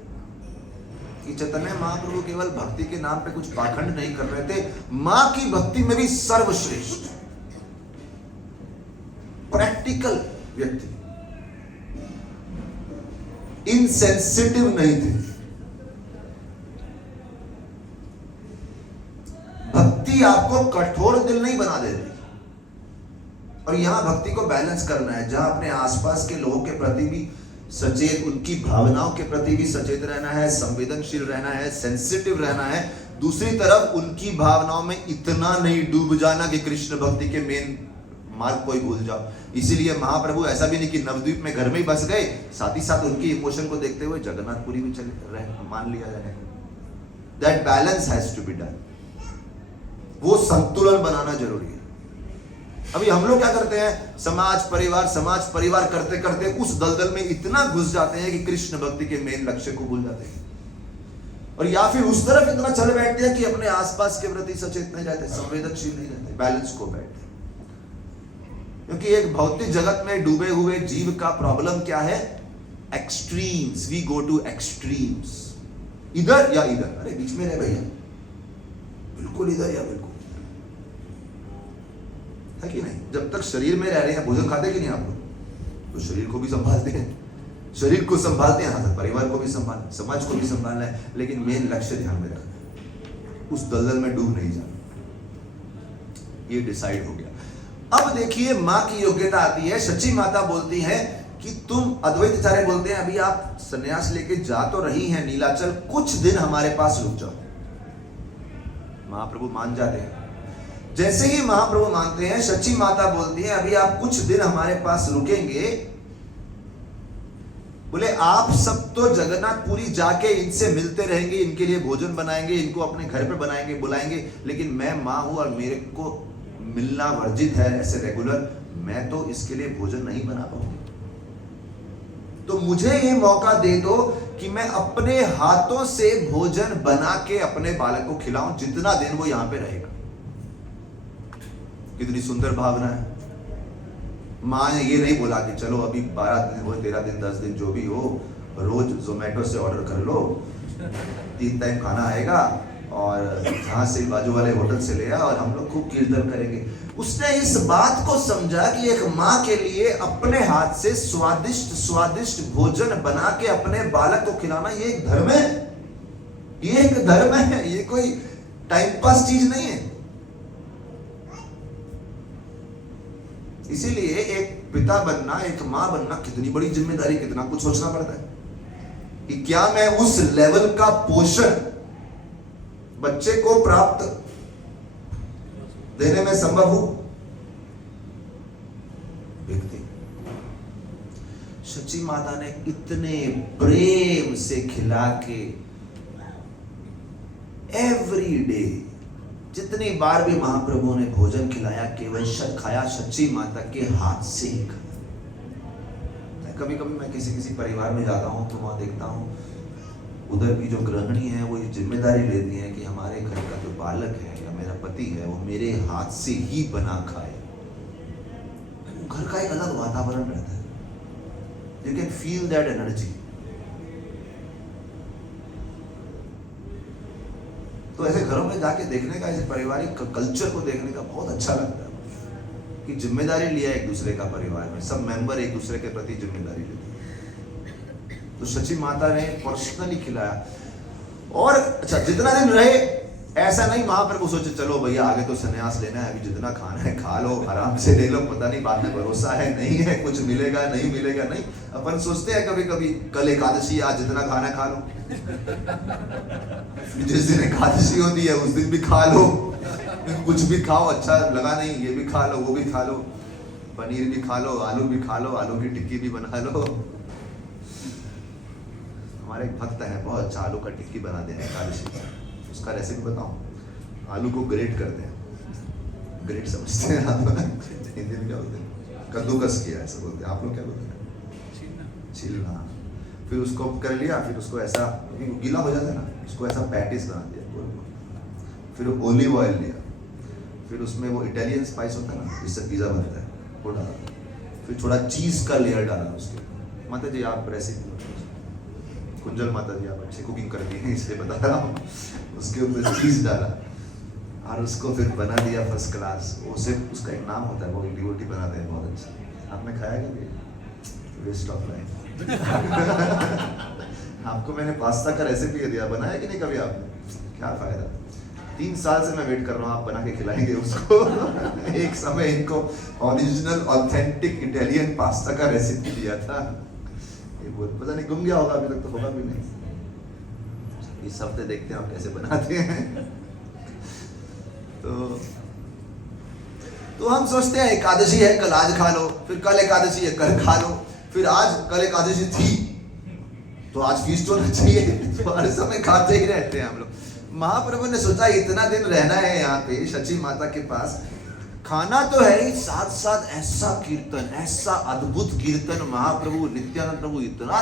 कि चैतन्य महाप्रभु केवल भक्ति के नाम पे कुछ पाखंड नहीं कर रहे थे, मां की भक्ति में भी सर्वश्रेष्ठ प्रैक्टिकल व्यक्ति, इनसेंसिटिव नहीं थे। भक्ति आपको कठोर दिल नहीं बना देती, और यहां भक्ति को बैलेंस करना है, जहां अपने आसपास के लोगों के प्रति भी सचेत, उनकी भावनाओं के प्रति भी सचेत रहना है, संवेदनशील रहना है, सेंसिटिव रहना है। दूसरी तरफ उनकी भावनाओं में इतना नहीं डूब जाना कि कृष्ण भक्ति के मेन मार्ग को ही भूल जाओ। इसीलिए महाप्रभु ऐसा भी नहीं कि नवद्वीप में घर में ही बस गए, साथ ही साथ उनकी इमोशन को देखते हुए जगन्नाथपुरी भी चले रहे, मान लिया जाए। That balance has to be done. वो संतुलन बनाना जरूरी है। अभी हम लोग क्या करते हैं, समाज परिवार करते करते उस दलदल में इतना घुस जाते हैं कि कृष्ण भक्ति के मेन लक्ष्य को भूल जाते हैं, और या फिर उस तरफ इतना चल बैठते हैं कि अपने आसपास के प्रति सचेत नहीं रहते, संवेदनशील नहीं रहते, बैलेंस को बैठते। क्योंकि एक भौतिक जगत में डूबे हुए जीव का प्रॉब्लम क्या है, extremes. We go to extremes, इधर या इधर, अरे बीच में रहे भैया, बिल्कुल इधर या बिल्कुल, है कि नहीं। जब तक शरीर में रह रहे हैं, भोजन खाते कि नहीं आप लोग, तो शरीर को भी संभालते हैं, शरीर को संभालते हैं, यहाँ तक परिवार को भी संभालना, समाज को भी संभालना है, लेकिन मेन लक्ष्य ध्यान में रखना है, उस दलदल में डूब नहीं जाना। ये डिसाइड हो गया। अब देखिए मां की योग्यता आती है। सच्ची माता बोलती है कि तुम, अद्वैत आचार्य बोलते हैं, अभी आप सन्यास लेके जा तो रही हैं नीलाचल, कुछ दिन हमारे पास रुक जाओ। महाप्रभु मान जाते हैं। जैसे ही महाप्रभु मानते हैं, सच्ची माता बोलती है अभी आप कुछ दिन हमारे पास रुकेंगे। बोले आप सब तो जगन्नाथपुरी जाके इनसे मिलते रहेंगे, इनके लिए भोजन बनाएंगे, इनको अपने घर पे बनाएंगे, बुलाएंगे, लेकिन मैं मां हूं और मेरे को मिलना वर्जित है ऐसे रेगुलर, मैं तो इसके लिए भोजन नहीं बना पाऊंगी। तो मुझे ये मौका दे दो कि मैं अपने हाथों से भोजन बना के अपने बालक को खिलाऊं, जितना दिन वो यहां पे रहेगा। कितनी सुंदर भावना है। मां ने ये नहीं बोला कि चलो अभी 12 दिन हो, 13 दिन, 10 दिन, जो भी हो, रोज जोमेटो से ऑर्डर कर लो, 3 टाइम खाना आएगा, और जहां से बाजू वाले होटल से ले आ, और हम लोग खूब कीर्तन करेंगे। उसने इस बात को समझा कि एक मां के लिए अपने हाथ से स्वादिष्ट स्वादिष्ट भोजन बना के अपने बालक को खिलाना, ये एक धर्म है, ये एक धर्म है, ये कोई टाइम पास चीज नहीं है। इसीलिए एक पिता बनना, एक मां बनना कितनी बड़ी जिम्मेदारी, कितना कुछ सोचना पड़ता है कि क्या मैं उस लेवल का पोषण बच्चे को प्राप्त देने में संभव हूं। व्यक्ति, सच्ची माता ने इतने प्रेम से खिला के एवरी डे, जितनी बार भी महाप्रभु ने भोजन खिलाया, केवल खाया सच्ची माता के हाथ से ही खाया। कभी कभी मैं किसी परिवार में जाता हूं तो वहां देखता हूं, उधर की जो गृहिणी है वो ये जिम्मेदारी लेती है कि हमारे घर का जो बालक है या मेरा पति है वो मेरे हाथ से ही बना खाए। घर का एक अलग वातावरण रहता है, you can feel that energy. तो ऐसे घरों में जाके देखने का, ऐसे पारिवारिक कल्चर को देखने का बहुत अच्छा लगता है कि जिम्मेदारी लिया एक दूसरे का, परिवार में सब मेंबर एक दूसरे के प्रति जिम्मेदारी लेते हैं। तो सच्ची माता ने पर्सनली खिलाया। और अच्छा, जितना दिन रहे, ऐसा नहीं महाप्रभु सोचे चलो भैया आगे तो संन्यास लेना है, अभी जितना खाना है खा लो, आराम से ले लो, पता नहीं बाद में भरोसा है नहीं है, कुछ मिलेगा नहीं मिलेगा। नहीं, अपन सोचते हैं कभी कभी कल एकादशी, आज जितना खाना खा लो, जिस दिन एकादशी होती है उस दिन भी खा लो, कुछ भी खाओ, अच्छा लगा नहीं ये भी खा लो, वो भी खा लो, पनीर भी खा लो, आलू भी खा लो, आलू की टिक्की भी बना लो। हमारे एक भक्त है, बहुत अच्छा आलू का टिक्की बनाते हैं एकादशी, उसका रेसिपी बताऊं। आलू को ग्रेट करते हैं, ग्रेट समझते हैं आप। हिंदी में क्या बोलते हैं? कद्दूकस किया ऐसा बोलते हैं। आप लोग क्या बोलते हैं? छीनना। छिलना। फिर उसको कर लिया, फिर उसको ऐसा गीला हो जाता है ना, उसको ऐसा पैटिस बना दिया। फिर ओलिव ऑयल लिया, फिर उसमें वो इटालियन स्पाइस होता है ना जिससे पिज़्ज़ा बनता है, वो डाला। फिर थोड़ा चीज़ का लेयर डाला उसके। माता जी आप रेसिपी कुंजल माता जी आप अच्छी कुकिंग करती हैं इसलिए बता रहा हूँ। उसके ऊपर चीज़ डाला और उसको फिर बना दिया फर्स्ट क्लास। उसे उसका एक नाम होता है, वो डिवोटी बनाते हैं बहुत अच्छा। आपने खाया कभी? Waste of life. आपको मैंने पास्ता का रेसिपी दिया, बनाया कि नहीं कभी आपने? क्या फायदा? 3 साल से मैं वेट कर रहा हूँ, आप बना के खिलाएंगे उसको। एक समय इनको ओरिजिनल ऑथेंटिक इटालियन पास्ता का रेसिपी दिया था, ये बहुत पता नहीं गुम गया होगा, अभी तक तो होगा भी नहीं। इस हफ्ते देखते हैं आप कैसे बनाते हैं। तो हम सोचते हैं एकादशी है कल आज खा लो, फिर कल एकादशी है कल खा लो, फिर आज कल एकादशी थी तो आज फीस्ट होना चाहिए। तो हर समय खाते ही रहते हैं हम लोग। महाप्रभु ने सोचा इतना दिन रहना है यहाँ पे शची माता के पास, खाना तो है ही, साथ साथ ऐसा कीर्तन, ऐसा अद्भुत कीर्तन। महाप्रभु नित्यानंद प्रभु इतना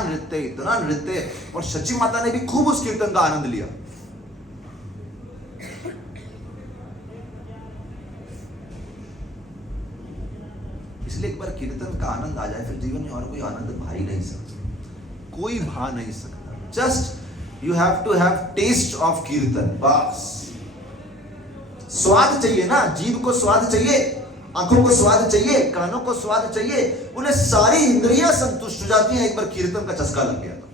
नृत्य, और शची माता ने भी खूब उस कीर्तन का आनंद लिया। इसलिए एक बार कीर्तन का आनंद आ जाए, फिर जीवन में और कोई आनंद भा ही नहीं सकता, कोई भा नहीं सकता। Just You have to have taste of कीर्तन, बस। स्वाद चाहिए ना, जीभ को स्वाद चाहिए, आंखों को स्वाद चाहिए, कानों को स्वाद चाहिए, उन्हें सारी इंद्रियां संतुष्ट हो जाती हैं एक बार कीर्तन का चस्का लग गया तो।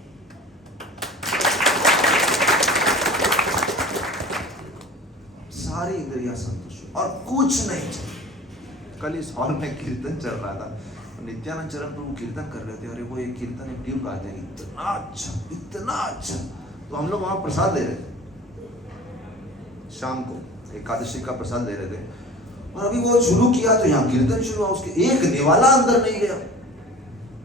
सारी इंद्रियां संतुष्ट और कुछ नहीं चाहिए। कल इस हॉल में कीर्तन चल रहा था, नित्यानंद चरण प्रभु कीर्तन कर रहे थे, अरे वो एक कीर्तन एक ट्यूब गाते हैं, इतना अच्छा। तो हम लोग वहां प्रसाद ले रहे थे, शाम को एकादशी का प्रसाद ले रहे थे, और अभी वो शुरू किया तो यहाँ कीर्तन शुरू हुआ। उसके एक निवाला अंदर नहीं गया,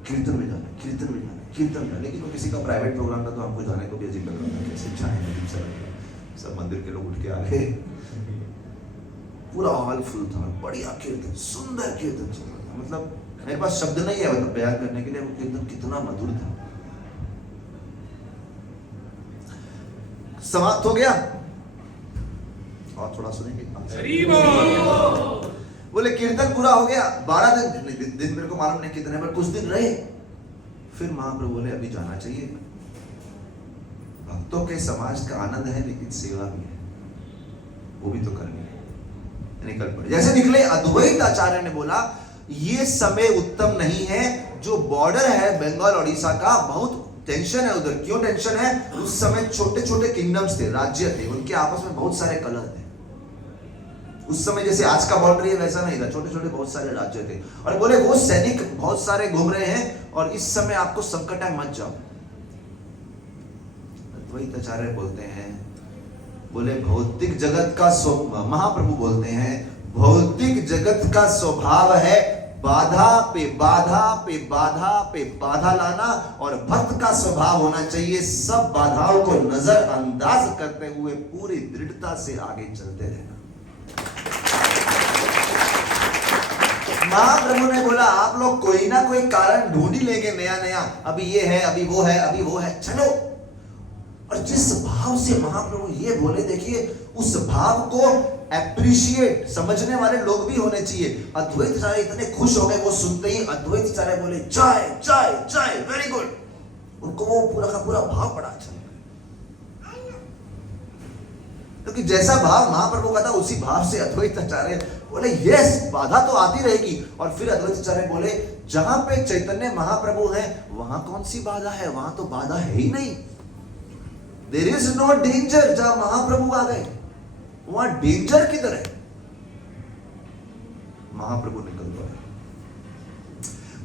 कीर्तन में जाना, कीर्तन में जाना, कीर्तन में। लेकिन वो किसी का प्राइवेट प्रोग्राम था तो हमको जाने को भी अजीब लग रहा था, कैसे जाएंगे, सब मंदिर के लोग उठ के आ गए, पूरा हॉल फुल था, बढ़िया कीर्तन, सुंदर कीर्तन चल रहा था। मतलब मेरे पास शब्द नहीं है मतलब बयान करने के लिए वो कीर्तन कितना मधुर था। समाप्त हो गया, और थोड़ा सुनेंगे। बोले कीर्तन पूरा हो गया, 12 दिन मेरे को मालूम नहीं कितने, पर कुछ दिन रहे। फिर महाप्रभु बोले अभी जाना चाहिए, भक्तों के समाज का आनंद है लेकिन सेवा भी है, वो भी तो करनी है। निकल पड़े। जैसे निकले, अद्वैत आचार्य ने बोला ये समय उत्तम नहीं है, जो बॉर्डर है बंगाल ओडिशा का, बहुत टेंशन है उधर। क्यों टेंशन है? उस समय छोटे छोटे किंगडम्स थे, राज्य थे, उनके आपस में बहुत सारे कलह थे। उस समय जैसे आज का बाउंड्री है वैसा नहीं था, छोटे छोटे बहुत सारे राज्य थे। और बोले वो सैनिक बहुत सारे घूम रहे हैं और इस समय आपको संकट है, मत जाओ। अद्वैत आचार्य बोलते हैं, बोले भौतिक जगत का महाप्रभु बोलते हैं भौतिक जगत का स्वभाव है बाधा पे बाधा पे बाधा पे बाधा लाना, और भक्त का स्वभाव होना चाहिए सब बाधाओं को नजरअंदाज करते हुए पूरी दृढ़ता से आगे चलते रहना। महाप्रभु ने बोला आप लोग कोई ना कोई कारण ढूंढ ही लेंगे नया नया, अभी ये है, अभी वो है, अभी वो है, चलो। और जिस भाव से महाप्रभु ये बोले, देखिए उस भाव को एप्रिशिएट समझने वाले लोग भी होने चाहिए। अद्वैत आचार्य इतने खुश हो गए वो सुनते ही, अद्वैत आचार्य बोले जय जय जय, वेरी गुड। उनको वो पूरा का पूरा भाव पड़ा अच्छा, क्योंकि जैसा भाव महाप्रभु का था उसी भाव से अद्वैत आचार्य बोले यस, बाधा तो आती रहेगी। और फिर अद्वैत आचार्य बोले जहां पे चैतन्य महाप्रभु हैं वहां कौन सी बाधा है, वहां तो बाधा है ही नहीं। There is no danger. जहां महाप्रभु आ गए वहां डेंजर किधर है? महाप्रभु निकल पड़े।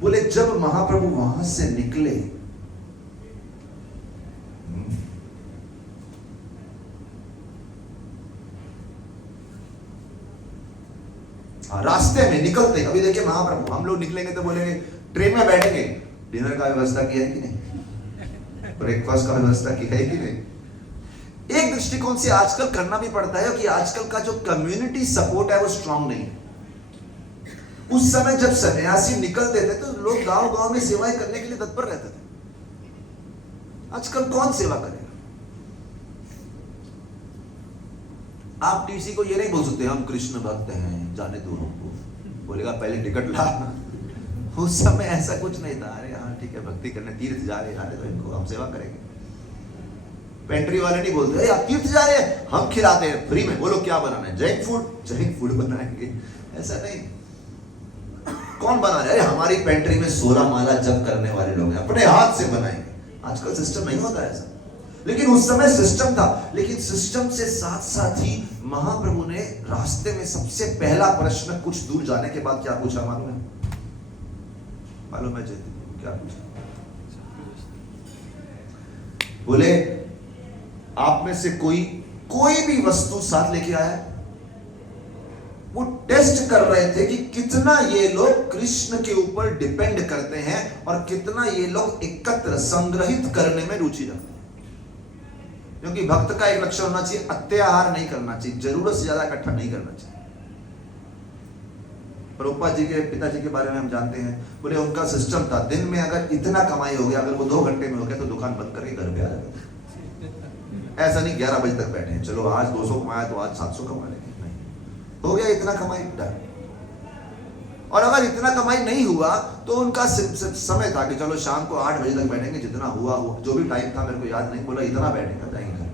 बोले जब महाप्रभु वहां से निकले, रास्ते में निकलते, अभी देखिए महाप्रभु, हम लोग निकलेंगे तो बोलेंगे ट्रेन में बैठेंगे, डिनर का व्यवस्था किया है कि नहीं, ब्रेकफास्ट का व्यवस्था किया है कि नहीं। एक दृष्टिकोण से आजकल करना भी पड़ता है कि आजकल का जो कम्युनिटी सपोर्ट है वो स्ट्रांग नहीं है। उस समय जब सन्यासी निकलते थे तो लोग गांव गांव में सेवाएं करने के लिए तत्पर रहते थे। आजकल कौन सेवा करेगा? आप टीसी को ये नहीं बोल सकते हम कृष्ण भक्त हैं, जाने दो हमको, बोलेगा पहले टिकट ला। उस समय ऐसा कुछ नहीं था, अरे हाँ ठीक है भक्ति करने तीर्थ जा रहे हैं, तो इनको हम सेवा करेंगे। पेंट्री वाले नहीं बोलते आप तीर्थ जा रहे हैं हम खिलाते हैं फ्री में, बोलो क्या बनाना है, जैन फूड बनाएंगे, ऐसा नहीं। कौन बना रहा है? हमारी पेंट्री में 16 माला जप करने वाले लोग हैं, अपने हाथ से बनाएंगे। आजकल सिस्टम नहीं होता ऐसा, लेकिन उस समय सिस्टम था। लेकिन सिस्टम से साथ साथ ही महाप्रभु ने रास्ते में सबसे पहला प्रश्न कुछ दूर जाने के बाद क्या पूछा मालूम है? मालूम है जी क्या पूछा? बोले आप में से कोई भी वस्तु साथ लेके आया? वो टेस्ट कर रहे थे कि कितना ये लोग कृष्ण के ऊपर डिपेंड करते हैं और कितना ये लोग एकत्र संग्रहित करने में रुचि रखते हैं। क्योंकि भक्त का एक लक्ष्य होना चाहिए, अत्याहार नहीं करना चाहिए, जरूरत से ज्यादा इकट्ठा नहीं करना चाहिए। प्रभुपाद जी के पिताजी के बारे में हम जानते हैं, बोले उनका सिस्टम था दिन में अगर इतना कमाई हो गया, अगर वो 2 घंटे में हो गया तो दुकान बंद करके घर पे आ जाते थे। ऐसा नहीं 11 बजे तक बैठे हैं, चलो आज 200 कमाया तो आज 700 कमा लेंगे, नहीं, हो गया इतना कमाई डन। और अगर इतना कमाई नहीं हुआ तो उनका समय था कि चलो शाम को 8 बजे तक बैठेंगे, जितना हुआ जो भी टाइम था मेरे को याद नहीं, बोला इतना बैठेंगे जाएंगे।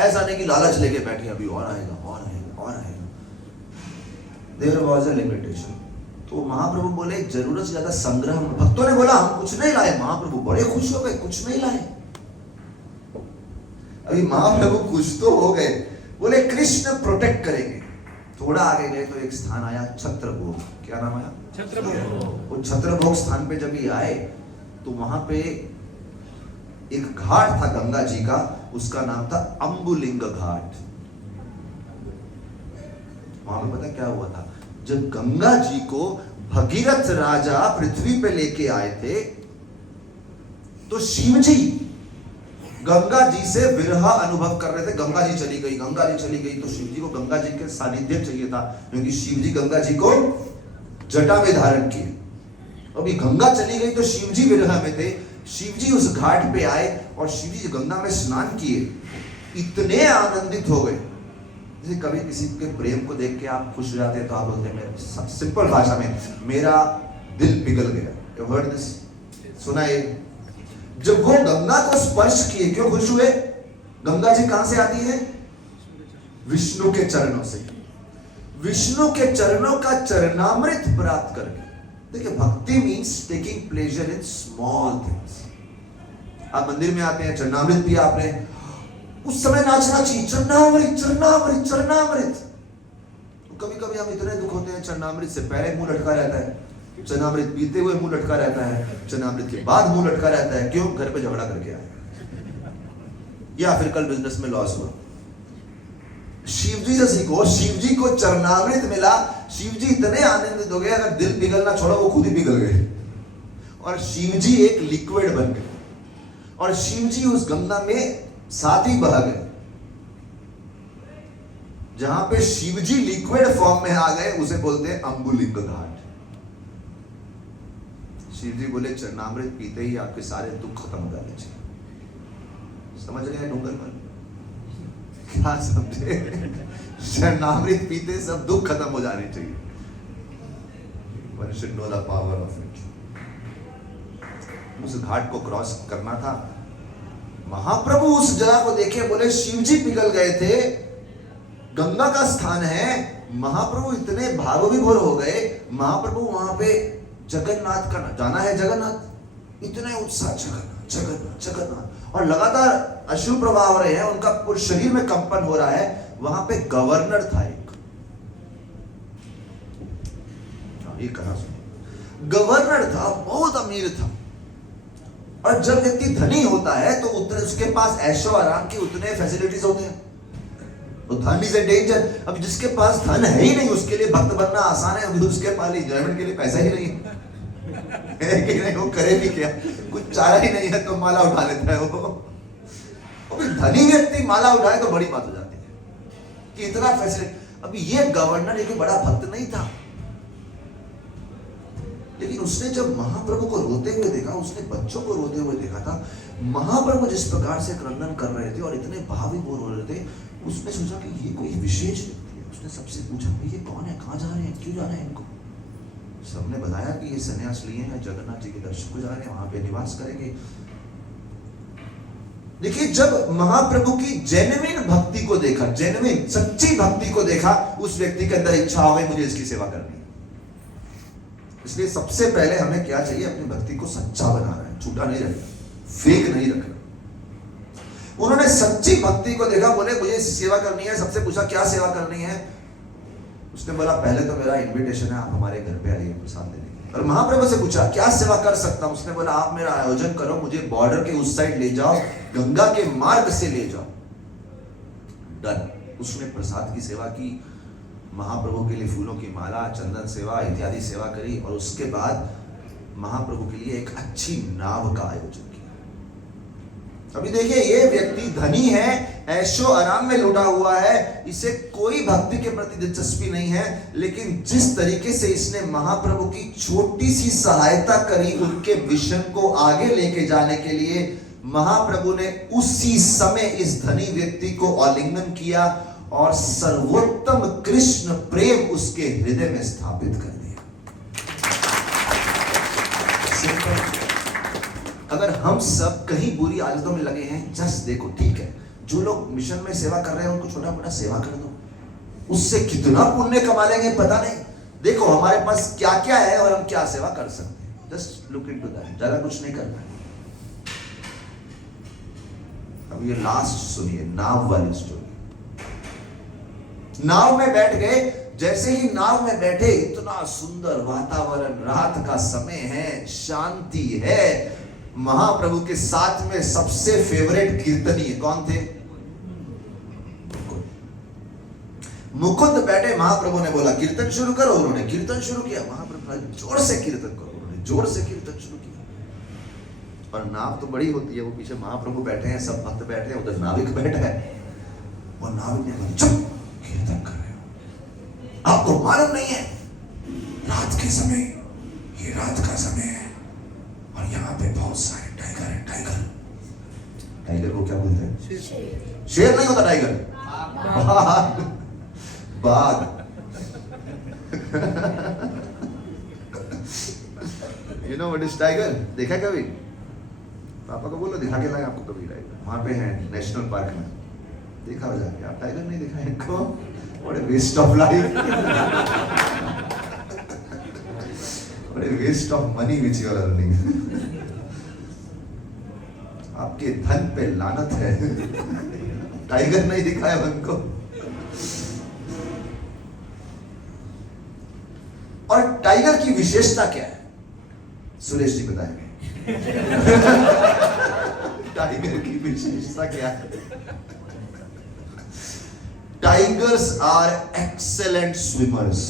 ऐसा नहीं कि लालच लेके बैठे अभी और आएगा और आएगा और आएगा। There was a limitation. तो महाप्रभु बोले जरूरत से ज्यादा संग्रह। भक्तों ने बोला हम कुछ नहीं लाए, महाप्रभु बड़े खुश हो गए, कुछ नहीं लाए। अभी महाप्रभु खुश तो हो गए, बोले कृष्ण प्रोटेक्ट करेंगे। थोड़ा आगे गए तो एक स्थान आया छत्रभोग। क्या नाम आया? छत्रभोग। वो छत्रभोग स्थान पे जब ये आए तो वहां पे एक घाट था गंगा जी का, उसका नाम था अम्बुलिंग घाट। वहां पे पता क्या हुआ था? जब गंगा जी को भगीरथ राजा पृथ्वी पे लेके आए थे तो शिव जी गंगा जी से विरह अनुभव कर रहे थे। गंगा जी चली गई, गंगा जी चली गई, तो शिव जी को गंगा जी के सानिध्य चाहिए था, क्योंकि शिव जी गंगा जी को जटा में धारण किए। अभी गंगा चली गई तो शिव जी विरह में थे। शिव जी उस घाट पे आए और शिव जी गंगा में स्नान किए, इतने आनंदित हो गए। जैसे कभी किसी के प्रेम को देख के आप खुश हो जाते हैं तो आप बोलते हैं सिंपल भाषा में मेरा दिल पिघल गया। You heard this? सुना है? जब वो गंगा को स्पर्श किए क्यों खुश हुए? गंगा जी कहां से आती है? विष्णु के चरणों से। विष्णु के चरणों का चरणामृत प्राप्त करके। देखिए भक्ति means taking pleasure in small things. आप मंदिर में आते हैं, चरणामृत पिया आपने, उस समय नाचना चाहिए, चरणामृत चरणामृत चरणामृत। कभी कभी हम इतने दुख होते हैं, चरणामृत से पहले मुंह लटका रहता है, चरणामृत पीते हुए मुंह लटका रहता है, चरणामृत के बाद मुंह लटका रहता है। क्यों? घर पे झगड़ा करके आया या फिर कल बिजनेस में लॉस हुआ। शिव जी से सीखो, शिव जी को चरणामृत मिला, शिव जी इतने आनंदित हो गए, अगर दिल पिघलना छोड़ा वो खुद ही पिघल गए और शिव जी एक लिक्विड बन गए और शिव जी उस गंगा में साथ ही बह गए। जहां पे शिव जी लिक्विड फॉर्म में आ गए उसे बोलते हैं अम्बुलिंग घाट। शिव जी बोले चरणामृत पीते ही आपके सारे दुख खत्म हो जाने चाहिए। समझ रहे हैं डूंगर पर? क्या समझे? चरणामृत पीते सब दुख खत्म हो जाने चाहिए। One should know the power of it. उस घाट को क्रॉस करना था। महाप्रभु उस जगह को देखे, बोले शिव जी पिघल गए थे, गंगा का स्थान है। महाप्रभु इतने भावविभोर हो गए। महाप्रभु वहां पे जगन्नाथ का जाना है, जगन्नाथ, इतने उत्साह, जगन्नाथ जगन्नाथ जगन्नाथ, और लगातार अश्रु प्रवाह हो रहे हैं, उनका पूरे शरीर में कंपन हो रहा है। वहां पे गवर्नर था एक, ये कहा सुनिए, गवर्नर था, बहुत अमीर था। और जब व्यक्ति धनी होता है तो उतने उसके पास ऐशो आराम की उतने फैसिलिटीज होते हैं। तो धन इज ए डेंजर। अब जिसके पास धन है ही नहीं उसके लिए भक्त बनना आसान है, उसके पास एंजॉयमेंट के लिए पैसा ही नहीं है कि नहीं, वो करे भी क्या, कुछ चारा ही नहीं है तो माला उठा लेता है वो। और धनी व्यक्ति माला उठाए तो बड़ी बात हो जाती है कि इतना फैसिलिटी। अभी ये गवर्नर एक बड़ा भक्त नहीं था, लेकिन उसने जब महाप्रभु को रोते हुए देखा, उसने बच्चों को रोते हुए देखा था, महाप्रभु जिस प्रकार से क्रंदन कर रहे थे और इतने भावी बोल रहे थे, उसने सोचा कि ये कोई विशेष व्यक्ति है। उसने सबसे पूछा ये कौन है, कहाँ जा रहे हैं, क्यों जा रहे हैं इनको? सबने बताया कि ये संन्यास लिए हैं, जगन्नाथ जी के दर्शन को जा रहे हैं, वहां पे निवास करेंगे। देखिए, जब महाप्रभु की जेन्युइन भक्ति को देखा, जेन्युइन सच्ची भक्ति को देखा, उस व्यक्ति के अंदर इच्छा हो गई मुझे इसकी सेवा करनी। इसलिए सबसे पहले हमें क्या चाहिए, अपनी भक्ति को सच्चा बनाना है, झूठा नहीं रखना, फेक नहीं रखना। उन्होंने सच्ची भक्ति को देखा, बोले मुझे सेवा करनी है। सबसे पूछा क्या सेवा करनी है? उसने बोला पहले तो मेरा इनविटेशन है, आप हमारे घर पे आइए प्रसाद देने। और महाप्रभु से पूछा क्या सेवा कर सकता हूं? उसने बोला आप मेरा आयोजन करो, मुझे बॉर्डर के उस साइड ले जाओ, गंगा के मार्ग से ले जाओ। डन। उसने प्रसाद की सेवा की, महाप्रभु के लिए फूलों की माला, चंदन सेवा इत्यादि सेवा करी, और उसके बाद महाप्रभु के लिए एक अच्छी नाव का आयोजन किया। अभी देखिए, ये व्यक्ति धनी है, ऐशो आराम में लौटा हुआ है, इसे कोई भक्ति के प्रति दिलचस्पी नहीं है, लेकिन जिस तरीके से इसने महाप्रभु की छोटी सी सहायता करी उनके विजन को आगे लेके जाने के लिए, महाप्रभु ने उसी समय इस धनी व्यक्ति को आलिंगन किया और सर्वोत्तम कृष्ण प्रेम उसके हृदय में स्थापित कर दिया। अगर हम सब कहीं बुरी आदतों में लगे हैं, जस्ट देखो, ठीक है, जो लोग मिशन में सेवा कर रहे हैं उनको छोटा मोटा सेवा कर दो, उससे कितना पुण्य कमा लेंगे पता नहीं। देखो हमारे पास क्या क्या है और हम क्या सेवा कर सकते हैं, जस्ट लुक इनटू दैट। ज्यादा कुछ नहीं करना है। अब ये लास्ट सुनिए, नाव वाली स्टोरी। नाव में बैठ गए, जैसे ही नाव में बैठे, इतना सुंदर वातावरण, रात का समय है, शांति है। महाप्रभु के साथ में सबसे फेवरेट कीर्तनीय कौन थे? मुकुंद बैठे, महाप्रभु ने बोला कीर्तन शुरू करो, उन्होंने कीर्तन शुरू किया। महाप्रभु जोर से कीर्तन करो, उन्होंने जोर से कीर्तन शुरू किया। और नाव तो बड़ी होती है, वो पीछे महाप्रभु बैठे हैं, सब भक्त बैठे हैं, उधर नाविक बैठा है। और नाविक ने बोला चुप, कीर्तन कर रहे हो, आपको मालूम नहीं है रात के समय, ये रात का समय है और यहाँ पे बहुत सारे टाइगर हैं। टाइगर, टाइगर को क्या बोलते हैं? शेर नहीं होता टाइगर, बाघ। बाघ। You know what is tiger? देखा कभी? पापा को बोलो दिखा के लाए आपको कभी टाइगर। वहां पे है नेशनल पार्क में, देखा हो जाके। आप टाइगर नहीं देखा इनको? What a waste of life. What a waste of money which you are earning. आपके धन पे लानत है। टाइगर नहीं दिखाया उनको। और टाइगर की विशेषता क्या है? सुरेश जी बताएंगे। टाइगर की विशेषता क्या है? Tigers are excellent swimmers.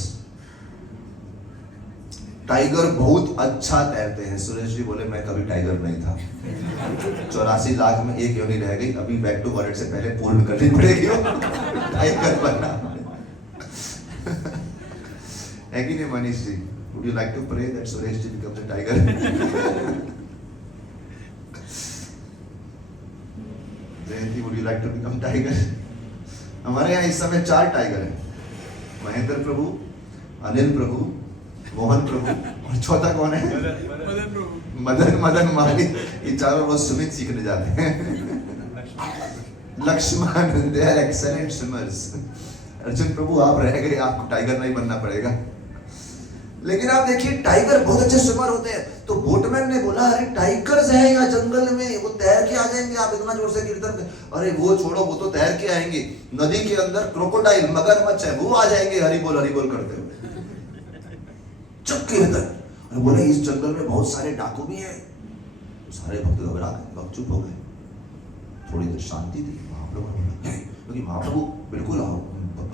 Tiger बहुत अच्छा तैरते हैं। सुरेश जी बोले मैं कभी टाइगर नहीं था, 84 लाख में एक योनि रह गई, अभी बैक टू वॉलेट से पहले पूर्ण करनी पड़ेगी टाइगर बनना है कि नहीं? Manish ji, would you like to pray that Suresh ji becomes a tiger? Jayanti, would you like to become tiger? हमारे यहाँ इस समय 4 टाइगर हैं, महेंद्र प्रभु, अनिल प्रभु, मोहन प्रभु, और चौथा कौन है? मदन माली। ये चारों रोज स्विमिंग सीखने जाते हैं। Lakshman, they are excellent swimmers. Arjun प्रभु आप रह गए, आपको टाइगर नहीं बनना पड़ेगा। लेकिन आप देखिए टाइगर बहुत अच्छे स्विमर होते हैं। तो बोटमैन ने बोला अरे टाइगर्स हैं यहाँ जंगल में, वो तैर के आ जाएंगे, आप इतना जोर से कीर्तन कर। अरे वो छोड़ो, वो तो तैर के आएंगे। नदी के अंदर क्रोकोडाइल, मगरमच्छ है, वो आ जाएंगे हरि बोल करते हुए चुप कीर्तन। और बोले इस जंगल में बहुत सारे डाकू भी हैं। सारे भक्त घबरा गए, भक्त चुप हो गए। थोड़ी देर शांति थी। महाप्रभु क्योंकि महाप्रभु बिल्कुल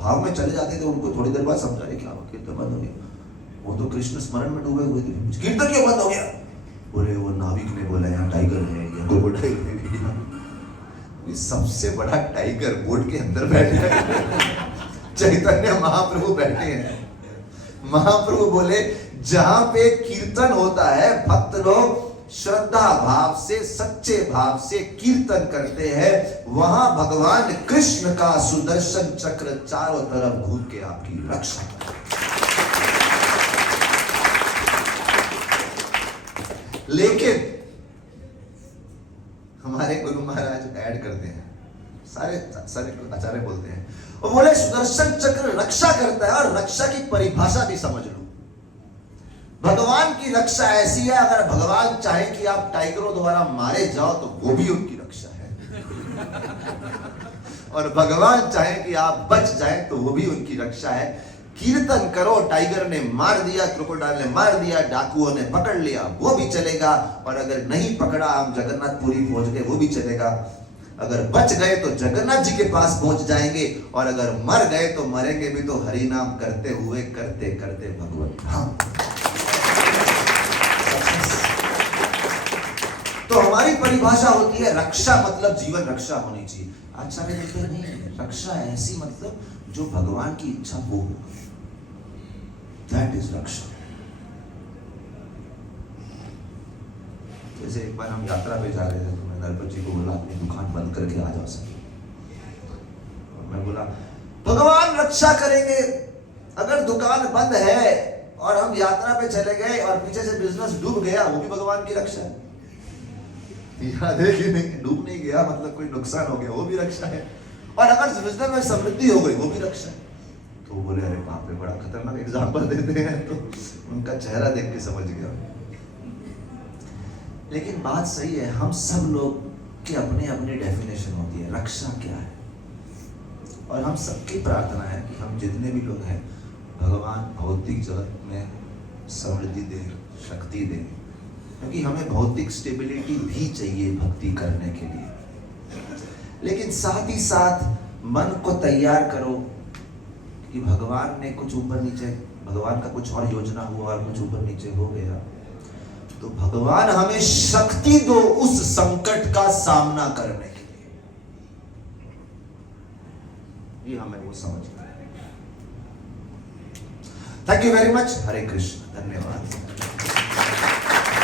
भाव में चले जाते थे, उनको थोड़ी देर बाद समझा रहे क्या कीर्तन बंद हो गया। वो तो कृष्ण स्मरण में डूबे हुए थे, कीर्तन क्यों बंद हो गया? बोले वो नाविक ने बोला यहाँ टाइगर है, ये क्रोकोडाइल है। सबसे बड़ा टाइगर बोट के अंदर बैठा है। चैतन्य महाप्रभु बैठे हैं। महाप्रभु बोले जहां पे कीर्तन होता है, भक्त लोग श्रद्धा भाव से, सच्चे भाव से कीर्तन करते हैं, वहां भगवान कृष्ण का सुदर्शन चक्र चारों तरफ घूम के आपकी रक्षा करता है। लेकिन हमारे गुरु महाराज ऐड करते हैं, सारे आचार्य बोलते हैं, वो बोले सुदर्शन चक्र रक्षा करता है, और रक्षा की परिभाषा भी समझ लो। भगवान की रक्षा ऐसी है, अगर भगवान चाहे कि आप टाइगरों द्वारा मारे जाओ तो वो भी उनकी रक्षा है, और भगवान चाहे कि आप बच जाए तो वो भी उनकी रक्षा है। कीर्तन करो, टाइगर ने मार दिया, क्रोकोडाइल ने मार दिया, डाकुओं ने पकड़ लिया, वो भी चलेगा, और अगर नहीं पकड़ा, हम जगन्नाथपुरी पहुंच गए, वो भी चलेगा। अगर बच गए तो जगन्नाथ जी के पास पहुंच जाएंगे, और अगर मर गए तो मरेंगे भी तो हरि नाम करते हुए, करते करते भगवत धाम। तो हमारी परिभाषा होती है रक्षा मतलब जीवन रक्षा होनी चाहिए। आचार्य कहते हैं नहीं, रक्षा ऐसी मतलब जो भगवान की इच्छा वो हो, दैट इज रक्षा। जैसे एक बार हम यात्रा पे जा रहे थे, तो मैं नरपत जी को बोला अपनी दुकान बंद करके आ जाओ सर। मैं बोला भगवान रक्षा करेंगे, अगर दुकान बंद है और हम यात्रा पे चले गए और पीछे से बिजनेस डूब गया, वो भी भगवान की रक्षा है। याद है कि नहीं? डूब नहीं गया मतलब कोई नुकसान हो गया, वो भी रक्षा है। और अगर बिजनेस में समृद्धि हो गई, वो भी रक्षा है। तो वो बोले अरे बाप रे, बड़ा खतरनाक एग्जाम्पल देते हैं। तो उनका चेहरा देख के समझ गया। लेकिन बात सही है, हम सब लोग की अपनी अपनी डेफिनेशन होती है रक्षा क्या है, और हम सबकी प्रार्थना है कि हम जितने भी लोग हैं, भगवान भौतिक जगत में समृद्धि दे, शक्ति दे, क्योंकि हमें भौतिक स्टेबिलिटी भी चाहिए भक्ति करने के लिए। लेकिन साथ ही साथ मन को तैयार करो कि भगवान ने कुछ ऊपर नीचे, भगवान का कुछ और योजना हुआ और कुछ ऊपर नीचे हो गया, तो भगवान हमें शक्ति दो उस संकट का सामना करने के लिए। ये हमें वो समझना है। Thank you very much. Hare Krishna, धन्यवाद।